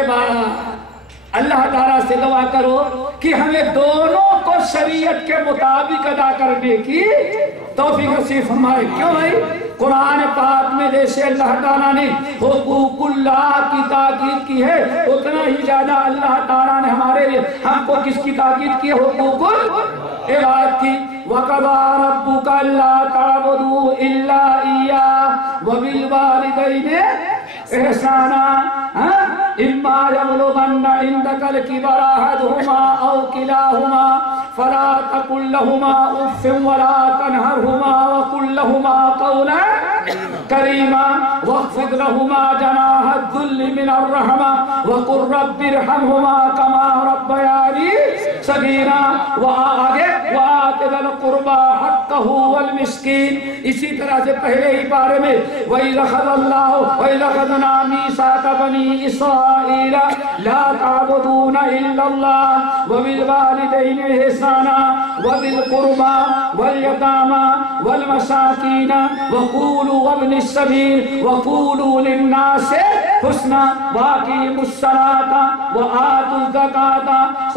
اللہ تعالیٰ سے دعا کرو کہ ہمیں دونوں کو شریعت کے مطابق ادا کرنے کی توفیق نصیب فرمائے۔ کیوں بھائی؟ قرآن پاک میں جیسے اللہ تعالیٰ نے حقوق اللہ کی تاکید کی ہے اتنا ہی زیادہ اللہ تعالیٰ نے ہمارے لیے ہم کو کس کی تاکید کی ہے؟ حقوق العباد کی۔ وَقَضَىٰ رَبُّكَ أَلَّا تَعْبُدُوا إِلَّا إِيَّاهُ وَبِالْوَالِدَيْنِ إِحْسَانًا إِمَّا يَبْلُغَنَّ عِندَكَ الْكِبَرَ أَحَدُهُمَا أَوْ كِلَاهُمَا فلا تقل لهما اف ولا تنهرهما وقل لهما قولا كريما واخفض لهما جناح الذل من الرحمة وقل رب ارحمهما كما ربياني صغيرا وآت ذا القربى حقه والمسكين. اسی طرح سے پہلے ہی بارے میں وَإِذْ أَخَذَ اللَّهُ وَإِذْ أَخَذْنَا مِيثَاقَ بَنِي إِسْرَائِيلَ لَا تَعْبُدُونَ إِلَّا اللَّهَ وَبِالْوَالِدَيْنِ إِحْسَانًا وَذِي الْقُرْبَى وَالْيَتَامَى وَالْمَسَاكِينَ وَقُولُوا وَابْنِ السَّبِيلِ وَقُولُوا لِلنَّاسِ حُسْنًا وَأَقِيمُوا الصَّلَاةَ وَآتُوا الزَّكَاةَ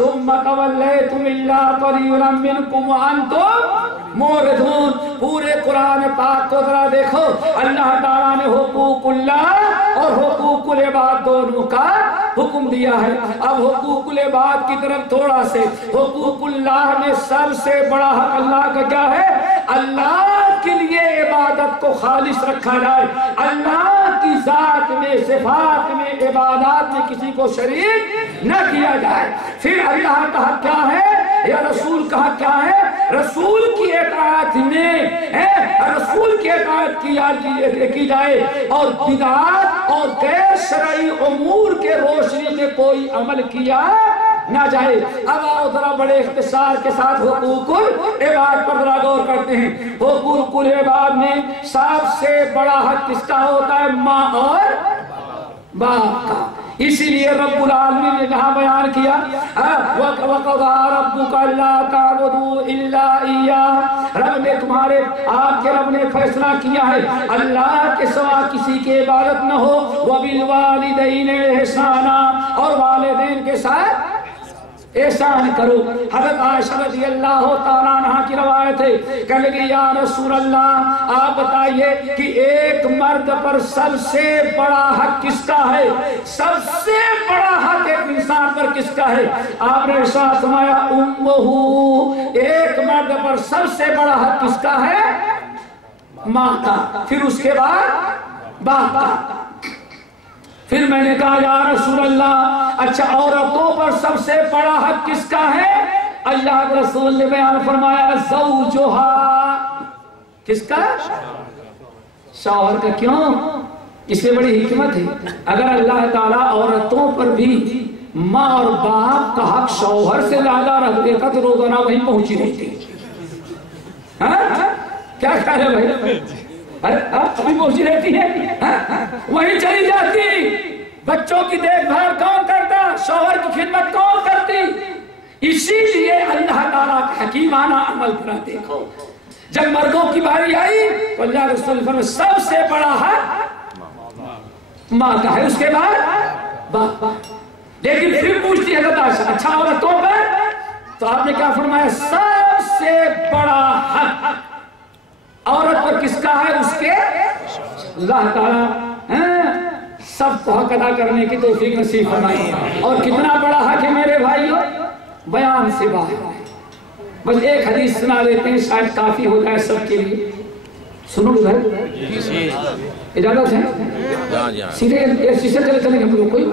ثُمَّ تَوَلَّيْتُمْ إِلَّا قَلِيلًا مِّنكُمْ وَأَنتُمْ مُعْرِضُونَ. پورے قرآن پاک کو ذرا دیکھو، اللہ تعالیٰ نے حقوق اللہ اور حقوق العباد دونوں کا حکم دیا ہے. اب حقوق العباد کی طرف تھوڑا سے، حقوق اللہ میں سب سے بڑا حق اللہ کا کیا ہے؟ اللہ کے لیے عبادت کو خالص رکھا جائے، اللہ کی ذات میں، صفات میں، عبادات میں کسی کو شریک نہ کیا جائے. پھر اللہ کا حق کیا ہے یا رسول کا حق کیا ہے؟ رسول کی اطاعت میں رسول کی اطاعت کی جائے اور بدعات اور غیر شرعی امور کے روشنی میں کوئی عمل کیا نہ جائے. اب آؤ ذرا بڑے اختصار کے ساتھ حقوق العباد پر ذرا غور کرتے ہیں. حقوق العباد میں سب سے بڑا حق کس کا ہوتا ہے؟ ماں اور باپ کا. اسی لیے رب العالمین نے جہاں بیان کیا وَقَضَىٰ رَبُّكَ أَلَّا تَعْبُدُوا إِلَّا إِيَّاهُ، رب نے تمہارے آپ کے رب نے فیصلہ کیا ہے اللہ کے سوا کسی کی عبادت نہ ہو. وَبِالْوَالِدَيْنِ إِحْسَانًا، اور والدین کے ساتھ احسان کرو. حضرت عائشہ رضی اللہ تعالیٰ عنہ کی روایت ہے، کہنے لگی یا رسول اللہ آپ بتائیے کہ ایک مرد پر سب سے بڑا حق کس کا ہے؟ سب سے بڑا حق ایک انسان پر کس کا ہے؟ آپ نے ارشاد فرمایا امہ. ایک مرد پر سب سے بڑا حق کس کا ہے؟ ماں کا. پھر اس کے بعد باپ کا. پھر میں نے کہا یا رسول اللہ اچھا عورتوں پر سب سے بڑا حق کس کا ہے؟ اللہ کے رسول نے بیان فرمایا زوجہا. کس کا؟ شوہر کا. کیوں؟ اس میں بڑی حکمت ہے. اگر اللہ تعالیٰ عورتوں پر بھی ماں اور باپ کا حق شوہر سے زیادہ رکھ دیتا تو روزانہ وہیں پہنچی رہتی. کیا خیال ہے بھائی؟ ابھی پہنچی رہتی ہے، وہیں چلی جاتی. بچوں کی دیکھ بھال کون کرتا؟ شوہر کی خدمت کون کرتی؟ اسی لیے اللہ تعالیٰ کا حکیمانہ عمل کرا. دیکھو جب مردوں کی باری آئی تو اللہ کے رسول نے سب سے بڑا حق ماں کا ہے، اس کے بعد باپ. لیکن پھر پوچھتی ہے اچھا عورتوں پر؟ تو آپ نے کیا فرمایا؟ سب سے بڑا حق عورت پر کس کا ہے؟ اس کے اللہ تعالیٰ سب کو حق ادا کرنے کی توفیق نصیب فرمائے. اور کتنا بڑا حق ہے میرے بھائیوں، بیان سے باہر. بس ایک حدیث سنا لیتے ہیں شاید کافی ہو جائے سب کے لیے. سنو گے بھائی؟ اجازت ہے؟ سیدھے چلے ہم لوگ. کوئی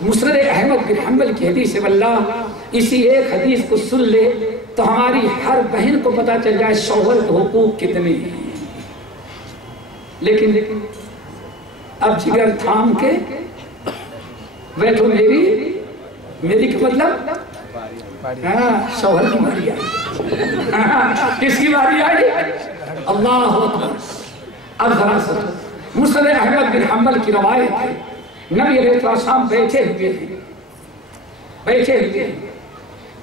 مسند احمد بن حنبل کی حدیث ہے. واللہ اسی ایک حدیث کو سن لے تو ہماری ہر بہن کو پتا چل جائے شوہر کے حقوق کتنے ہیں. لیکن اب جگر تھام کے بیٹھو میری کا مطلب شوہر کی باری آئی. کس کی باری آئی؟ اللہ اکبر. اب ذرا سنو مسند احمد بن حنبل کی روایت ہے. نبی علیہ السلام بیٹھے ہوئے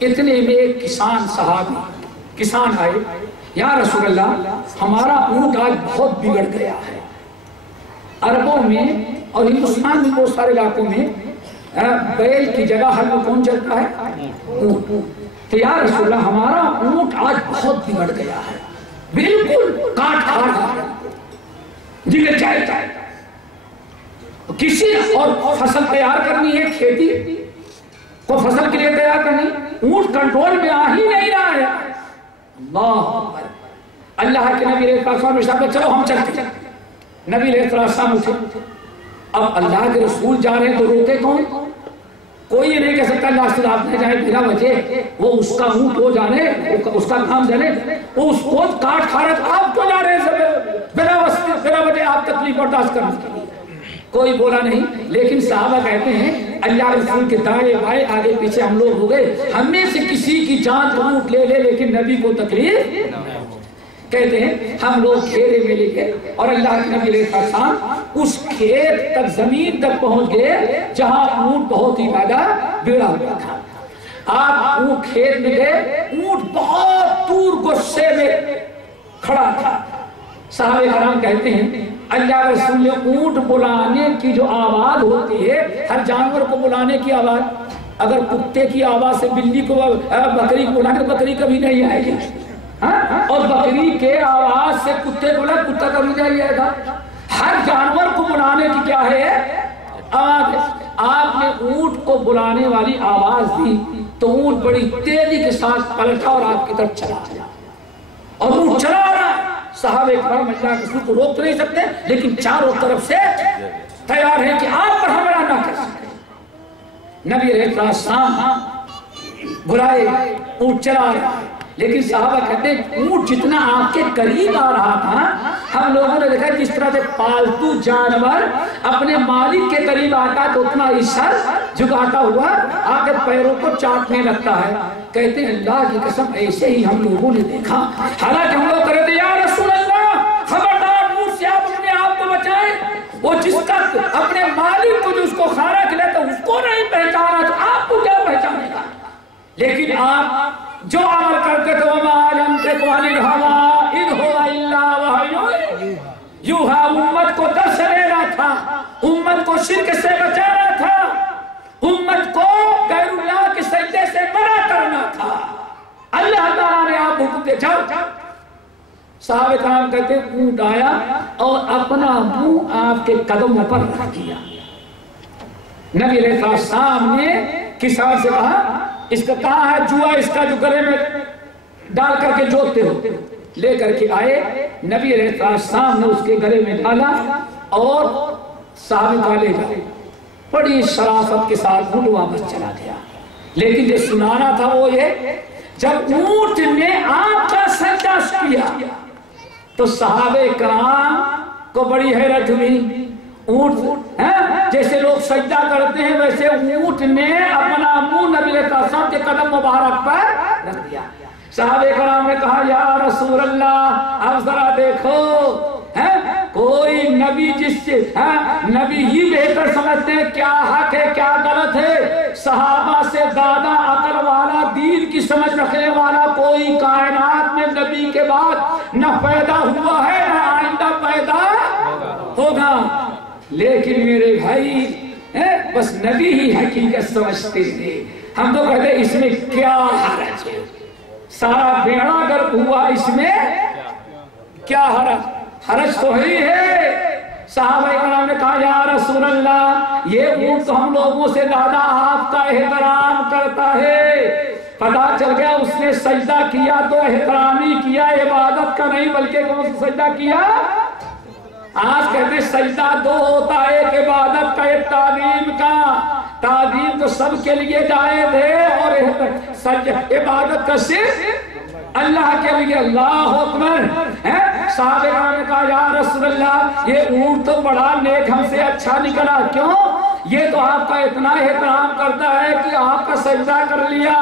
اتنے میں ایک کسان آئے. یا رسول اللہ ہمارا اونٹ آج بہت بگڑ گیا ہے. عربوں میں اور ہندوستان میں بہت سارے علاقوں میں بیل کی جگہ ہر میں کون چلتا ہے؟ اونٹ. تو یا رسول اللہ ہمارا اونٹ آج بہت بگڑ گیا ہے، بالکل کاٹ کھا رہا ہے، جگر جائے. کسی اور فصل تیار کرنی ہے، کھیتی کو فصل کے لیے تیار کرنی، اونٹ کنٹرول میں آ ہی نہیں رہا ہے. اللہ کے نبی علیہ السلام نے کہا چلو ہم چلتے. نبی علیہ السلام اٹھے. اب اللہ کے رسول جا رہے ہیں تو روکے کون؟ کوئی یہ نہیں کہہ سکتا اللہ سے آپ نہ جائے بلا وجہ، وہ اس کا اونٹ ہو جانے، اس کا کام جانے، وہ اس کو کاٹ کھا رہا، آپ کو جا رہے ہیں بلا وجہ آپ تکلیف برداشت کرنے کے لیے، کوئی بولا نہیں۔ لیکن صحابہ کہتے ہیں اللہ رسول کے دائیں بائیں آگے پیچھے ہم لوگ ہو گئے، ہم میں سے کسی کی جان تو اونٹ لے لے لیکن نبی کو تکلیف، کہتے ہیں ہم لوگ گھیرے میں لے گئے اور اللہ کے نبی علیہ السلام اس کھیت تک، زمین تک پہنچ گئے جہاں اونٹ بہت ہی زیادہ بگڑا ہوا تھا۔ آپ اونٹ کھیت میں گئے، اونٹ بہت دور غصے میں کھڑا تھا۔ صحابہ کرام کہتے ہیں اللہ رسول نے اونٹ بلانے کی جو آواز ہوتی ہے، ہر جانور کو بلانے کی آواز، اگر کتے کی آواز سے بلی کو، بکری کو بلانے تو بکری کبھی نہیں آئے گی، اور بکری کے آواز سے کتے بولا کتا کبھی نہیں آئے گا۔ ہر جانور کو بلانے کی کیا ہے آواز ہے۔ آپ نے اونٹ کو بلانے والی آواز دی تو اونٹ بڑی تیزی کے ساتھ پلٹا اور آپ کی طرف چلا آیا، اور اونٹ چلا رہا ہے۔ صحابہ کرام اللہ کے رسول کو روک نہیں سکتے لیکن چاروں طرف سے تیار ہیں کہ آپ پر حملہ نہ کر سکتے۔ نبی علیہ السلام بلائے، اونٹ چلا رہا ہے، لیکن صحابہ کہتے ہیں اونٹ جتنا آپ کے قریب آ رہا تھا، ہم لوگوں نے دیکھا جس طرح سے پالتو جانور اپنے مالک کے قریب آتا تو اتنا ہی سر جھکاتا ہوا آگے پیروں کو چاٹنے لگتا ہے۔ کہتے ہیں اللہ کی قسم ایسے ہی ہم لوگوں نے دیکھا، حالانکہ ہم لوگ کہتے ہیں یا رسول اللہ خبردار اونٹ سے آپ اپنے آپ کو بچائیں، وہ جس کا اپنے مالک کو جو اس کو کھانا کھلاتا اس کو نہیں پہچانا تو آپ کو کیا پہچانے گا؟ لیکن آپ جو عمل کرتے تو وَمَا يَنْطِقُ عَنِ الْهَوَىٰ إِنْ هُوَ إِلَّا وَحْيٌ یوحیٰ۔ امت کو درس دینا تھا، امت کو شرک سے بچانا تھا، امت کو غیر اللہ کے سجدے سے منع کرنا تھا۔ اللہ تعالیٰ نے آپ حکم دے جاؤ۔ صحابہ کرام کہتے ہیں اونٹ آیا اور اپنا منہ آپ کے قدموں پر رکھ دیا۔ نبی علیہ السلام نے کسان سے کہا اس کا کہاں ہے جوا، اس کا جو گلے میں ڈال کر کے جوتے ہو، لے کر کے آئے۔ نبی علیہ السلام نے اس کے گلے میں ڈالا اور صحابہ کا لے گئے، بڑی شرافت کے ساتھ وہ واپس چلا گیا۔ لیکن جو سنانا تھا وہ یہ، جب اونٹ نے آپ کا سجدہ کیا تو صحابہ کرام کو بڑی حیرت ہوئی۔ اونٹ جیسے لوگ سجدہ کرتے ہیں ویسے اونٹ نے اپنا منہ نبی علیہ السلام کے قدم مبارک پر رکھ دیا۔ صحابہ کرام نے کہا یا رسول اللہ اب ذرا دیکھو، کوئی نبی جس سے نبی ہی بہتر سمجھتے ہیں کیا حق ہے کیا غلط ہے، صحابہ سے زیادہ عقل والا، دین کی سمجھ رکھنے والا کوئی کائنات میں نبی کے بعد نہ پیدا ہوا ہے نہ آئندہ پیدا ہوگا۔ لیکن میرے بھائی بس نبی ہی حقیقت سمجھتے ہیں، ہم تو کہتے ہیں اس میں کیا حرج ہے، سارا بیڑا گرک ہوا اس میں کیا حرج تو ہے۔ صحابہ کرام نے کہا یا رسول اللہ یہ اونٹ تو ہم لوگوں سے زیادہ آپ کا احترام کرتا ہے۔ پتا چل گیا اس نے سجدہ کیا تو احترامی کیا، عبادت کا نہیں بلکہ کون سا سجدہ کیا؟ آج کہتے ہیں سجدہ دو ہوتا ہے، ایک عبادت کا ایک تعظیم کا۔ تعظیم تو سب کے لیے جائز ہے اور عبادت کا صرف اللہ کے لیے۔ اللہ اکبر۔ صحابہ کرام نے کہا یا رسول اللہ یہ اونٹ تو بڑا نیک ہم سے اچھا نکلا، کیوں؟ یہ تو آپ کا اتنا احترام کرتا ہے کہ آپ کا سجدہ کر لیا۔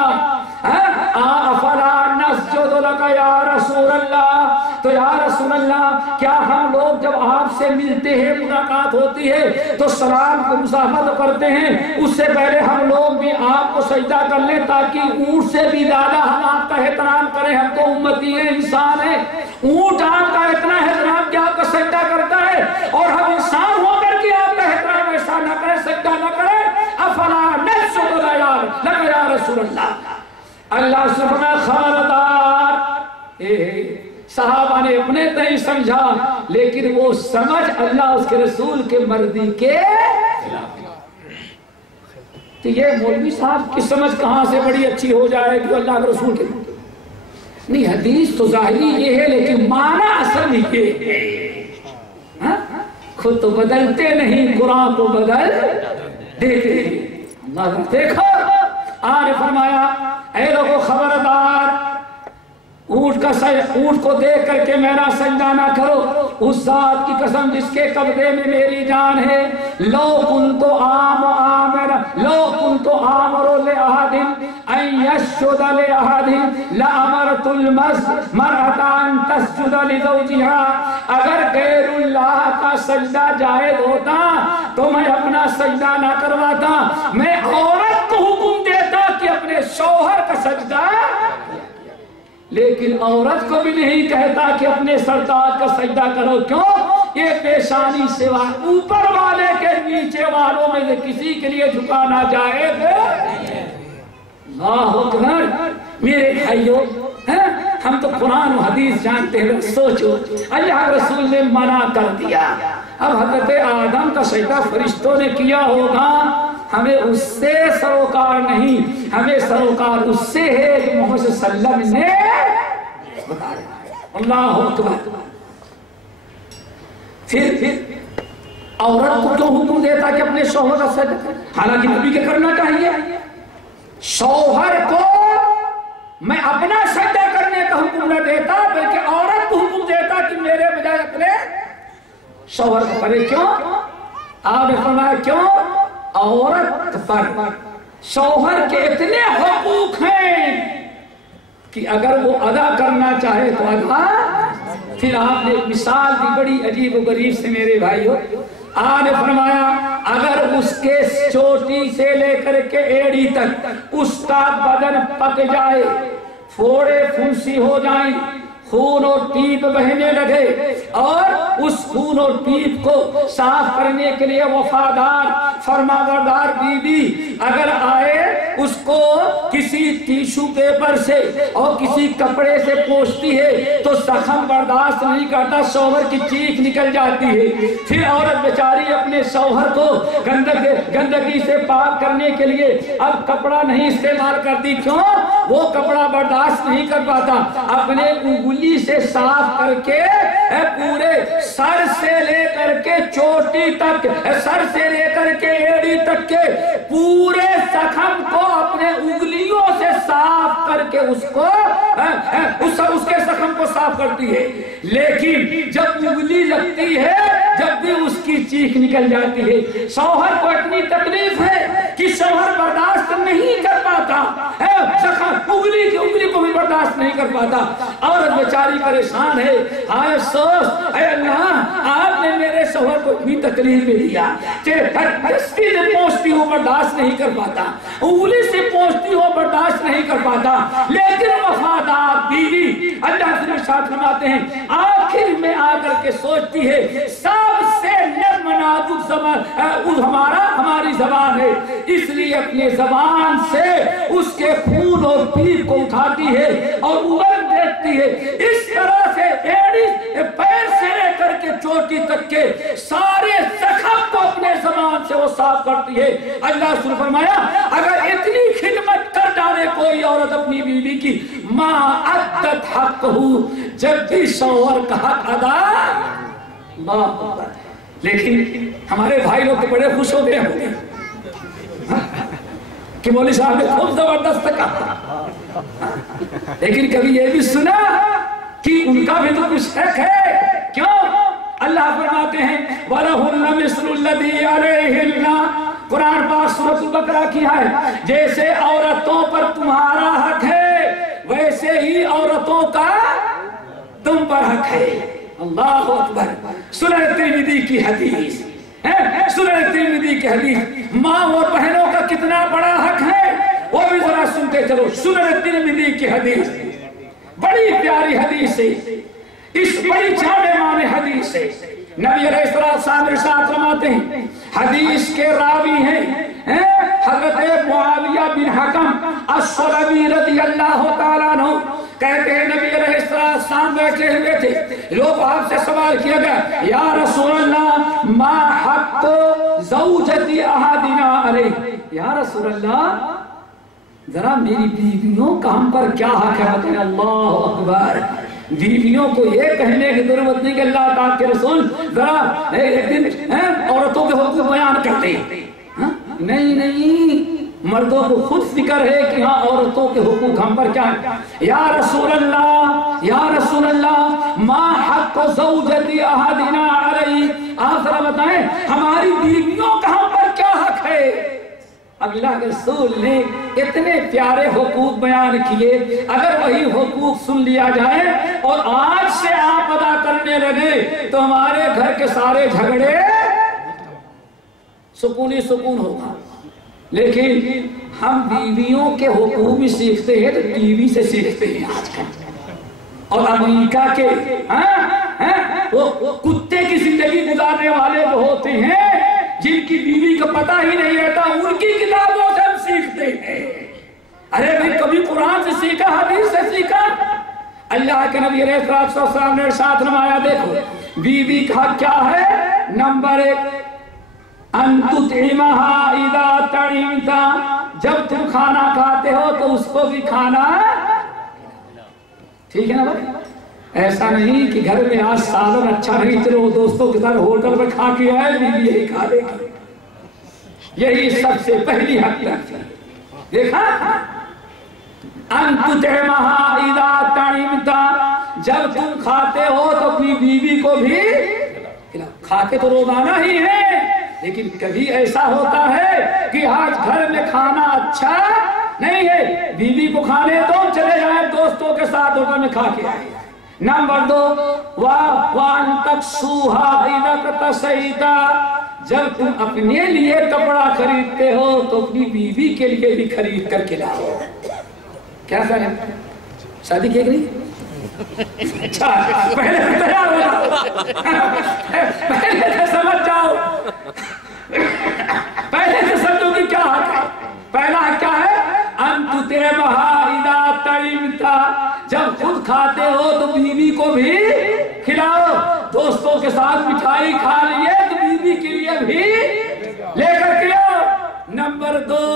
افلا نسجد لک یا رسول اللہ، تو یا رسول اللہ کیا ہم لوگ جب آپ سے ملتے ہیں ملاقات ہوتی ہے تو سلام کو مصافحت کرتے ہیں، اس سے پہلے ہم لوگ بھی آپ کو سجدہ کر لیں تاکہ اونٹ سے بھی زیادہ ہم آپ کا احترام کریں، ہم تو امتی ہیں، انسان ہیں۔ اونٹ آپ کا اتنا احترام کہ آپ کا سجدہ کرتا ہے اور ہم انسان ہو کر کے آپ کا احترام ایسا نہ کریں، سجدہ نہ کریں۔ افلا نسجد لک یا رسول اللہ۔ اللہ سے فرمایا خبردار۔ صحابہ نے اپنے تئیں سمجھا لیکن وہ سمجھ اللہ اس کے رسول کے مرضی کے خلاف۔ تو یہ مولوی صاحب کی سمجھ کہاں سے بڑی اچھی ہو جائے کہ اللہ کے رسول کے نہیں، حدیث تو ظاہری یہ ہے لیکن معنی اصل یہ ہے۔ خود تو بدلتے نہیں، قرآن تو بدل دیتے ہیں۔ دیکھو آج فرمایا اے لوگوں خبردار، اونٹ کو دیکھ کر کے میرا سجدہ نہ کرو، اس ذات کی قسم جس کے قبضے میں میری جان ہے، لو کنت آمر لأحد ان يسجد لأحد لأمرت المرأة ان تسجد لزوجها، اگر غیر اللہ کا سجدہ جائز ہوتا تو میں اپنا سجدہ نہ کرواتا، میں عورت کو حکم دیتا کہ اپنے شوہر کا سجدہ، لیکن عورت کو بھی نہیں کہتا کہ اپنے سردار کا سجدہ کرو۔ کیوں؟ یہ پیشانی سوا اوپر والے کے نیچے والوں میں سے کسی کے لیے جھکانا جائز ہے۔ اللہ اکبر میرے بھائیوں، ہم تو قرآن و حدیث جانتے ہیں، سوچو اللہ رسول نے منع کر دیا، اب حضرت آدم کا سجدہ فرشتوں نے کیا ہوگا، ہمیں اس سے سروکار نہیں، ہمیں سروکار اس سے ہے کہ محمد صلی اللہ علیہ وسلم نے بتایا۔ اللہ اکبر۔ پھر عورت کو کیوں حکم دیتا کہ اپنے شوہر کا سجدہ کرے؟ حالانکہ نبی کے کرنا چاہیے، شوہر کو میں اپنا سجدہ کرنے کا حکم نہ دیتا بلکہ عورت کو حکم دیتا کہ میرے بجائے اپنے شوہر کو کرے۔ کیوں؟ آپ نے فرمایا کیوں؟ عورت پر شوہر کے اتنے حقوق ہیں کہ اگر وہ ادا کرنا چاہے تو ادا۔ پھر آپ نے مثال دی بڑی عجیب و غریب سے میرے بھائیوں، آپ نے فرمایا اگر اس کے چوٹی سے لے کر کے ایڑی تک اس کا بدن پک جائے، پھوڑے پھنسی ہو جائیں، خون اور ٹیپ بہنے لگے، اور اس خون اور ٹیپ کو صاف کرنے کے لیے وفادار فرمانبردار بیوی اگر آئے، اس کو کسی ٹیشو پیپر سے اور کسی کپڑے سے پوچھتی ہے تو زخم برداشت نہیں کرتا، شوہر کی چیخ نکل جاتی ہے۔ پھر عورت بیچاری اپنے شوہر کو گندگی سے پاک کرنے کے لیے اب کپڑا نہیں استعمال کرتی۔ کیوں؟ وہ کپڑا برداشت نہیں کر پاتا، اپنے انگلی سے صاف کر کے پورے سر سے لے کر کے چوٹی تک، سر سے لے کر کے ایڑی تک کے پورے زخم کو اپنے انگلیوں سے صاف کر کے اس کے زخم کو صاف کرتی ہے، لیکن جب انگلی لگتی ہے جب بھی اس کی چیخ نکل جاتی ہے۔ شوہر کو اتنی تکلیف ہے کہ شوہر برداشت نہیں کر پاتا، انگلی کو بھی برداشت نہیں کر پاتا، عورت بیچاری پریشان ہے، ہائے افسوس، اے اللہ آپ نے میرے شوہر کو اتنی تکلیف میں دیا کہ دستی سے پہنچتی ہوں برداشت نہیں کر پاتا، انگلی سے پہنچتی ہوں برداشت نہیں کر پاتا، لیکن وفادار بیوی اللہ سے ارشاد فرماتے ہیں آخر میں آ کر کے سوچتی ہے سب سے نرم نازک زبان ہماری زبان ہے، اس لیے اپنے زبان سے اس کے خون اور پیر کو اٹھاتی ہے اور اوپر دیکھتی ہے، اس طرح سے پیر سے لے کر کے چوٹی تک کے سارے زخم کو اپنے زبان سے وہ صاف کرتی ہے۔ اللہ نے فرمایا اگر اتنی خدمت کر ڈالے کوئی عورت اپنی بیوی کی، ما عدت حقہ، جب بھی شوہر کا حق ادا۔ اللہ اکبر۔ لیکن ہمارے بھائی لوگ تو بڑے خوش ہو گئے ہوں کہ مولوی صاحب نے خوب زبردست کہا، لیکن کبھی یہ بھی سنا کہ ان کا بھی تو کچھ حق ہے۔ کیوں؟ اللہ فرماتے ہیں وَلَهُنَّ مِثْلُ الَّذِي عَلَيْهِنَّ، قرآن پاک سورۃ البقرہ کی ہے، جیسے عورتوں پر تمہارا حق ہے ویسے ہی عورتوں کا تم پر حق ہے۔ اللہ اکبر۔ سنن ترمذی کی حدیث، سنن ترمذی کی حدیث، ماں اور بہنوں کا کتنا بڑا حق ہے وہ بھی ذرا سنتے چلو۔ سنن ترمذی کی حدیث بڑی پیاری حدیث ہے، اس بڑی جامع معنی حدیث ہے۔ نبی علیہ السلام ارشاد فرماتے ہیں، حدیث کے راوی ہیں حضرت معاویہ بن حکم السلمی رضی اللہ تعالیٰ عنہ، کہتے ہیں نبی علیہ السلام بیٹھے ہوئے تھے، لوگ آپ سے سوال کیا گیا یا رسول اللہ ما حق زوجتی احدنا علیہ، یا رسول اللہ ذرا میری بیویوں کا ہم پر کیا حق ہے؟ بتائیں۔ اللہ اکبر۔ بیویوں کو یہ کہنے کی ضرورت نہیں کہ اللہ تعالیٰ کے رسول ذرا ایک دن عورتوں کے حقوق بیان کرتے ہیں، نہیں، مردوں کو خود فکر ہے کہ ہاں عورتوں کے حقوق ہم پر کیا ہے. یا رسول اللہ ما حق زوجتی احدنا علی، آپ ذرا بتائیں ہماری بیویوں کا ہم پر کیا حق ہے. اللہ کے رسول نے اتنے پیارے حقوق بیان کیے، اگر وہی حقوق سن لیا جائے اور آج سے آپ ادا کرنے لگے تو ہمارے گھر کے سارے جھگڑے سکون ہوگا. لیکن ہم بیویوں کے حقوق بھی سیکھتے ہیں تو ٹی وی سے سیکھتے ہیں آج کل، اور امریکہ کے وہ کتے کی زندگی گزارنے والے جو ہوتے ہیں جن کی بیوی کا پتہ ہی نہیں رہتا، ان کی کتابوں سے ہم سیکھتے ہیں. ارے بھائی کبھی قرآن سے سیکھا، حدیث سے سیکھا؟ اللہ کے نبی علیہ السلام نے ارشاد فرمایا، دیکھو بیوی کا حق کیا ہے. نمبر 1 ان تطعمها اذا طعمت، جب تم کھانا کھاتے ہو تو اس کو بھی کھانا. ٹھیک ہے نا بھائی؟ ایسا نہیں کہ گھر میں آج سالن اچھا نہیں، چلو دوستوں کے ساتھ ہوٹل میں کھا کے آئے، بیوی یہی کھا لے گی. یہی سب سے پہلی حق ہے. دیکھا ان تطعمها اذا طعمت، جب تم کھاتے ہو تو اپنی بیوی کو بھی کھاتے تو روزانہ ہی ہے، لیکن کبھی ایسا ہوتا ہے کہ آج گھر میں کھانا اچھا نہیں ہے، بیوی کو کھانے دو، چلے جائیں دوستوں کے ساتھ ہوٹل میں کھا کے آئے. نمبر 2 وَأَن تَكْسُوهَا إِذَا اكْتَسَيْتَ، جب تم اپنے لیے کپڑا خریدتے ہو تو اپنی بیوی کے لیے بھی خرید کر کے لاؤ. کیا خیال ہے؟ شادی کی نہیں؟ اچھا پہلے تیار ہو جاؤ، پہلے سے سمجھ جاؤ، پہلے سے سمجھو کہ کیا حق ہے. پہلا حق کیا ہے؟ ان تطعمها اذا طعمت، جب خود کھاتے ہو تو بیوی کو بھی کھلاؤ. دوستوں کے ساتھ مٹھائی کھا لیے تو بیوی کے لیے بھی لے کر کھلاؤ. نمبر 2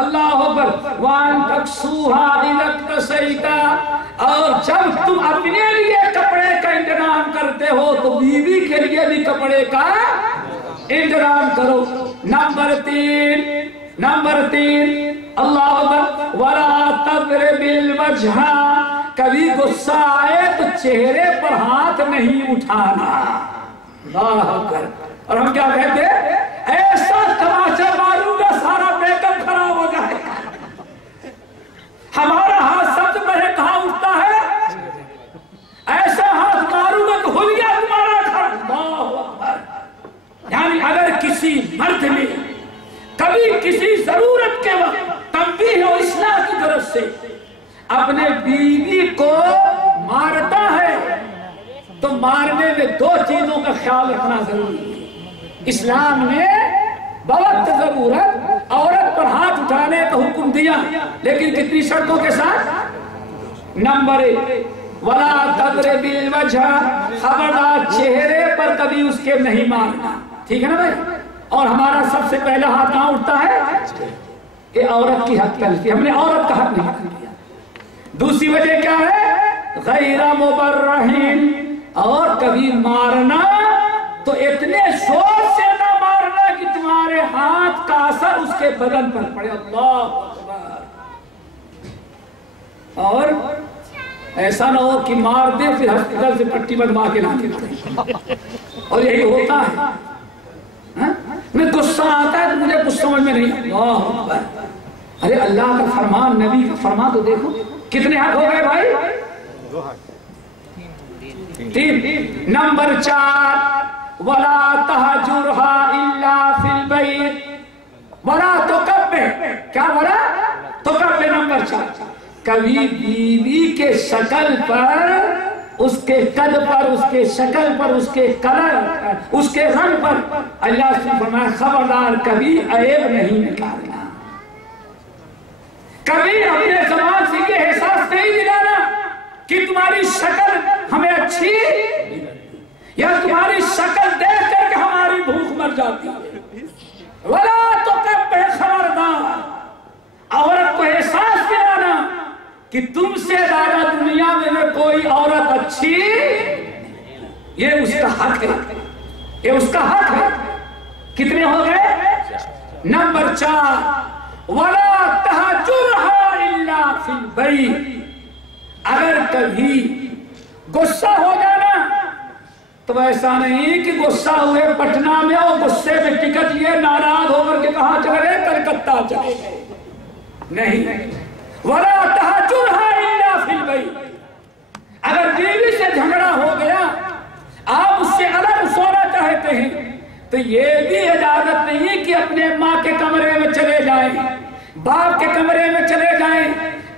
اللہ اکبر وان تکسوها اذا اكتسيت، اور جب تم اپنے لیے کپڑے کا انتظام کرتے ہو تو بیوی کے لیے بھی کپڑے کا انتظام کرو. نمبر 3 اللہ اکبر ولا تضرب الوجہ، کبھی غصہ آئے تو چہرے پر ہاتھ نہیں اٹھانا. اللہ اکبر. اور ہم کیا کہتے ہیں؟ ایسا تماشا معلوم ہے سارا بیک اپ خراب ہو جائے. ہمارا ہاتھ سب سے پہلے کہاں اٹھتا ہے؟ ایسا ہاتھ معلوم ہے کہ حلیہ تمہارا کھڑا. اللہ اکبر. یعنی اگر کسی مرد میں کبھی کسی ضرورت کے وقت تنبیہ و اصلاح کی طرف سے اپنے بیوی کو مارتا ہے تو مارنے میں 2 چیزوں کا خیال رکھنا ضروری ہے. اسلام نے بوقت ضرورت عورت پر ہاتھ اٹھانے کا حکم دیا، لیکن کتنی شرطوں کے ساتھ. نمبر 1 ولا تضرب الوجہ، خبردار چہرے پر کبھی اس کے نہیں مارنا. ٹھیک ہے نا بھائی؟ اور ہمارا سب سے پہلا ہاتھ کہاں اٹھتا ہے؟ کہ عورت کی حق تلفی، ہم نے عورت کا حق نہیں دیا. دوسری وجہ کیا ہے؟ غیر مبرہین، اور کبھی مارنا تو اتنے زور سے نہ مارنا کہ تمہارے ہاتھ کا اثر اس کے بدن پر پڑے. اللہ اکبر. اور ایسا نہ ہو کہ مار دے پھر ہسپتال سے پٹی بنوا کے لاتے ہیں، اور یہی ہوتا ہے. میں غصہ آتا ہے تو مجھے کچھ سمجھ میں نہیں. اللہ اکبر. ارے اللہ کا فرمان، نبی کا فرمان تو دیکھو کتنے حق ہو گئے بھائی. 3 نمبر 4 ولا تہجرها الا فی البیت ولا تکبر. کیا بولا؟ تکبر. نمبر 4 کبھی بیوی کے شکل پر، اس کے قد پر، اس کے شکل پر، اس کے کلر، اس کے رنگ پر اللہ سے فرمایا خبردار کبھی عیب نہیں نکالنا. کبھی اپنے زبان سے یہ احساس نہیں دلانا کہ تمہاری شکل ہمیں اچھی یا تمہاری شکل دیکھ کر کے ہماری بھوک مر جاتی ہے. ولا تکبر، خبردار عورت کو احساس دلانا کہ تم سے زیادہ دنیا میں کوئی عورت اچھی، یہ اس کا حق ہے، یہ اس کا حق ہے. کتنے ہو گئے؟ نمبر 4 وَلَا تَحْجُرْهَا إِلَّا فِي الْبَيْتِ، اگر کبھی غصہ ہو جانا تو ایسا نہیں کہ غصہ ہوئے پٹنہ میں اور غصے میں ٹکٹ لیے ناراض ہو کر کے کہاں چلے گئے؟ کلکتہ چلے گئے، نہیں۔ وَلَا تَحْجُرْهَا إِلَّا فِي الْبَيْتِ، اگر بیوی سے جھگڑا ہو گیا، آپ اس سے الگ سونا چاہتے ہیں تو یہ بھی اجازت نہیں کہ اپنے ماں کے کمرے میں چلے جائیں، باپ کے کمرے میں چلے جائیں،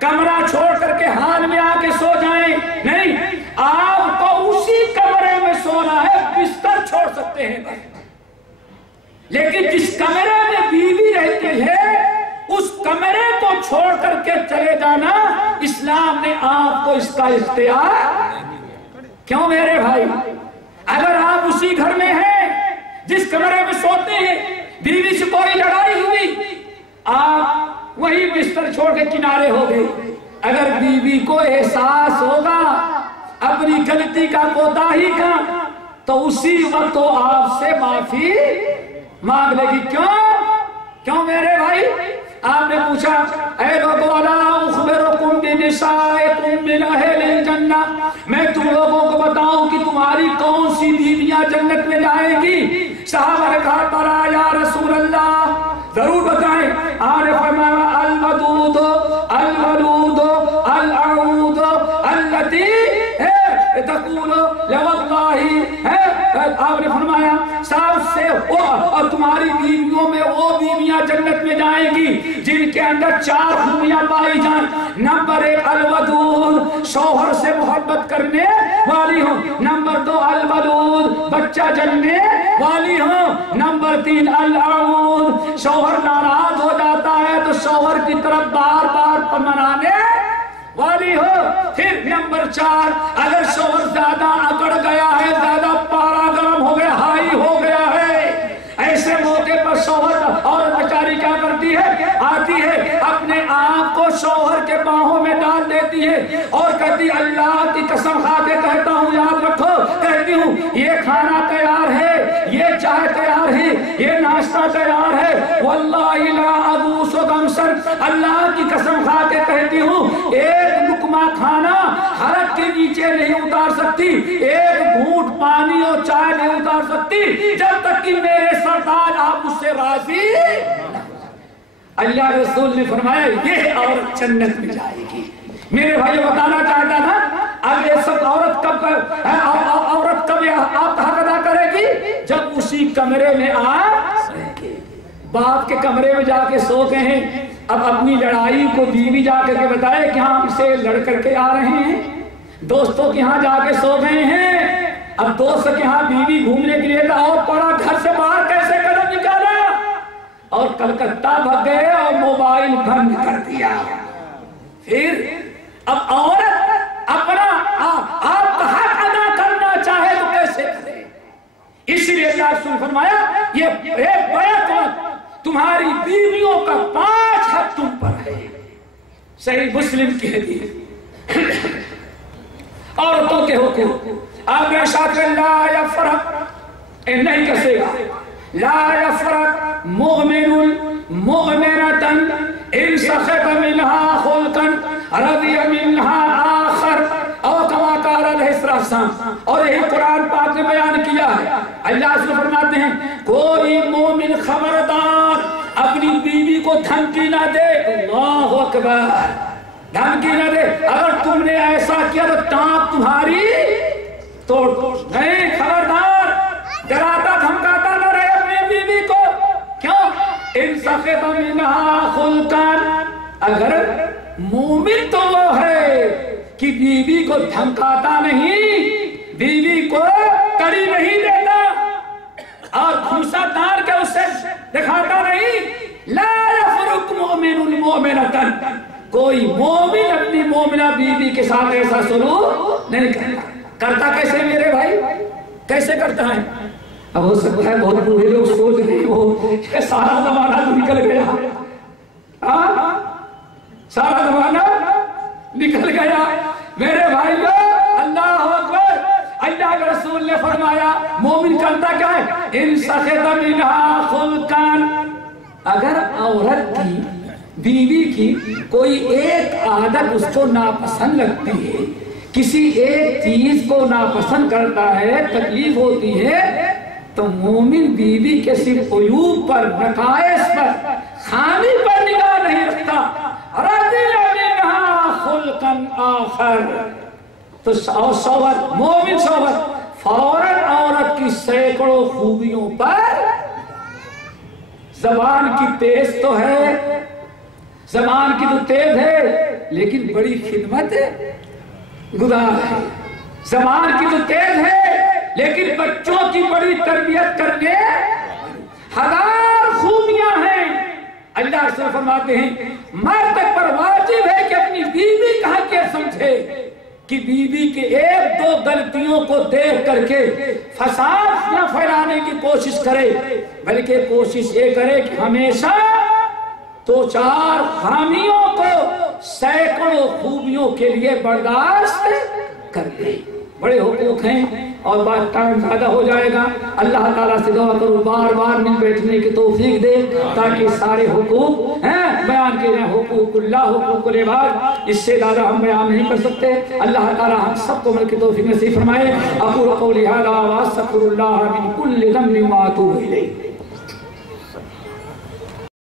کمرہ چھوڑ کر کے حال میں آ کے سو جائیں، نہیں، آپ کو اسی کمرے میں سونا ہے، بستر چھوڑ سکتے ہیں، لیکن جس کمرے میں بیوی رہتی ہے اس کمرے کو چھوڑ کر کے چلے جانا اسلام نے آپ کو اس کا اختیار، کیوں میرے بھائی؟ اگر آپ اسی گھر میں ہیں جس کمرے میں سوتے ہیں، بیوی سے کوئی لڑائی ہوئی، آپ وہی بستر چھوڑ کے کنارے ہو گئے، اگر بیوی کو احساس ہوگا اپنی غلطی کا، کوتاہی کا، تو اسی وقت وہ آپ سے معافی مانگ لے گی۔ کیوں میرے بھائی؟ آپ نے پوچھا اے لوگو الا اخبرکم بنسائکم من اہل الجنہ، میں تم لوگوں کو بتاؤں کہ تمہاری کون سی بیویاں جنت میں جائیں گی؟ صحابہ نے کہا بلا یا رسول اللہ، ضرور بتائیں۔ آپ نے فرمایا الودود الولود العود التي تقول لواللہ، آپ نے فرمایا سب سے، اور تمہاری بیویوں میں وہ بیویاں جنت میں جائیں گی جن کے اندر 4 خوبیاں پائی جائیں۔ نمبر 1 الودود، شوہر سے محبت کرنے والی ہوں۔ نمبر 2 الولود، بچہ جننے والی ہوں۔ نمبر 3 العود، شوہر ناراض ہو جاتا ہے تو شوہر کی طرف بار بار منانے والی ہو۔ پھر نمبر 4 اگر شوہر زیادہ اکڑ گیا ہے، زیادہ پارا گرم ہو گیا، ہائی ہو گیا ہے، ایسے موقع پر شوہر اور بیچاری کیا کرتی ہے؟ آتی ہے اپنے آپ کو شوہر کے باہوں میں ڈال دیتی ہے اور کہتی اللہ کی قسم کھا کے کہتا ہوں، یاد رکھو، کہتی ہوں یہ کھانا تیار ہے، یہ چائے تیار ہے، یہ ناشتہ تیار ہے، واللہ لا ابوس غمسن، اللہ کی قسم کھا کے کہتی ہوں ایک لقمہ کھانا حلق کے نیچے نہیں اتار سکتی، ایک گھونٹ پانی اور چائے نہیں اتار سکتی جب تک کہ میرے سردار آپ مجھ سے راضی۔ اللہ رسول نے فرمایا یہ عورت جنت میں جائے گی۔ میرے بھائی بتانا چاہتا تھا اب یہ سب عورت کب آپ حق ادا کرے گی؟ جب اسی کمرے میں آپ رہیں گے۔ باپ کے کمرے میں جا کے سو گئے ہیں، اب اپنی لڑائی کو بیوی جا کر کے بتائے کہ ہم سے لڑ کر کے آ رہے ہیں، دوستوں کے ہاں جا کے سو گئے ہیں، اب دوست کے ہاں بیوی گھومنے کے لیے اور پڑا، گھر سے باہر کیسے قدم نکالا اور کلکتہ بھگ گئے اور موبائل بند کر دیا۔ پھر اب عورت اپنا آپ کا حق ادا کرنا چاہے تو کیسے کرے؟ اس لیے اللہ رسول فرمایا یہ ایک بیعت وقت تمہاری بیویوں کا 5 حق تم پر ہے۔ صحیح مسلم کی حدیث، عورتوں کے حقوق، آپ نے ارشاد کیا لا یفرق، نہیں کسے گا، لا یفرق مومن مؤمنة ان سخط منها خلقا رضی منها آخر، اور کما قال علیہ السلام، اور یہی قرآن پاک نے بیان کیا ہے۔ اللہ سے فرماتے ہیں کوئی مومن خبردار اپنی بیوی کو دھمکی نہ دے، اللہ اکبر، دھمکی نہ دے، اگر تم نے ایسا کیا تو ٹانپ تمہاری توڑ دو، نہیں، خبردار، ڈراتا دھمکاتا نہ رہے اپنی بیوی کو۔ کیوں؟ ان سخط منها خلقا، اگر مومن تو وہ ہے کہ بیوی کو دھمکاتا نہیں، بیوی کو کڑی نہیں دیتا اور گھوسا ڈال کے اسے دکھاتا نہیں۔ لا یفرق مومن مومنة، کوئی مومن اپنی مومنہ بیوی کے ساتھ ایسا سلوک نہیں کرتا۔ کرتا کیسے میرے بھائی؟ کیسے کرتا ہے؟ اب ہو سکتا ہے بہت بوڑھے لوگ سوچ رہے ہو کہ سارا زمانہ تو نکل گیا، سارا زمانہ نکل گیا۔ میرے بھائیو اللہ اکبر، اللہ کے رسول نے فرمایا مومن کرتا کیا ہے؟ ان سخط منها خلقا، اگر عورت کی بیوی کی کوئی ایک عادت اس کو ناپسند لگتی ہے، کسی ایک چیز کو ناپسند کرتا ہے، تکلیف ہوتی ہے، تو مومن بیوی کے صرف عیوب پر، نقائص پر، خامی پر نگاہ نہیں رکھتا، رضی منہا خلقا آخر، تو شوہر، مومن شوہر فوراً عورت کی سینکڑوں خوبیوں پر، زبان کی تیز تو ہے، زبان کی تو تیز ہے لیکن بڑی خدمت گزار ہے، زبان کی تو تیز ہے لیکن بچوں کی بڑی تربیت کرنے، ہزار خوبیاں ہیں۔ اللہ سے فرماتے ہیں مرد پر واجب ہے کہ اپنی بیوی کا حقیقت سمجھے، کہ بیوی کے ایک دو غلطیوں کو دیکھ کر کے فساد نہ پھیلانے کی کوشش کرے، بلکہ کوشش یہ کرے کہ ہمیشہ دو چار خامیوں کو سینکڑوں خوبیوں کے لیے برداشت کر لے۔ بڑے حقوق ہیں اور بات ٹائم زیادہ ہو جائے گا، اللہ تعالیٰ سے دعا کرو بار بار مل بیٹھنے کی توفیق دے تاکہ سارے حقوق بیان کیے جائیں، حقوق اللہ، حقوق العباد، اس سے زیادہ ہم بیان نہیں کر سکتے۔ اللہ تعالیٰ ہم سب کو مل کی توفیق نصیب فرمائے۔ اقول قولی ھذا واستغفر اللہ من کل ذنب واتوب الیہ۔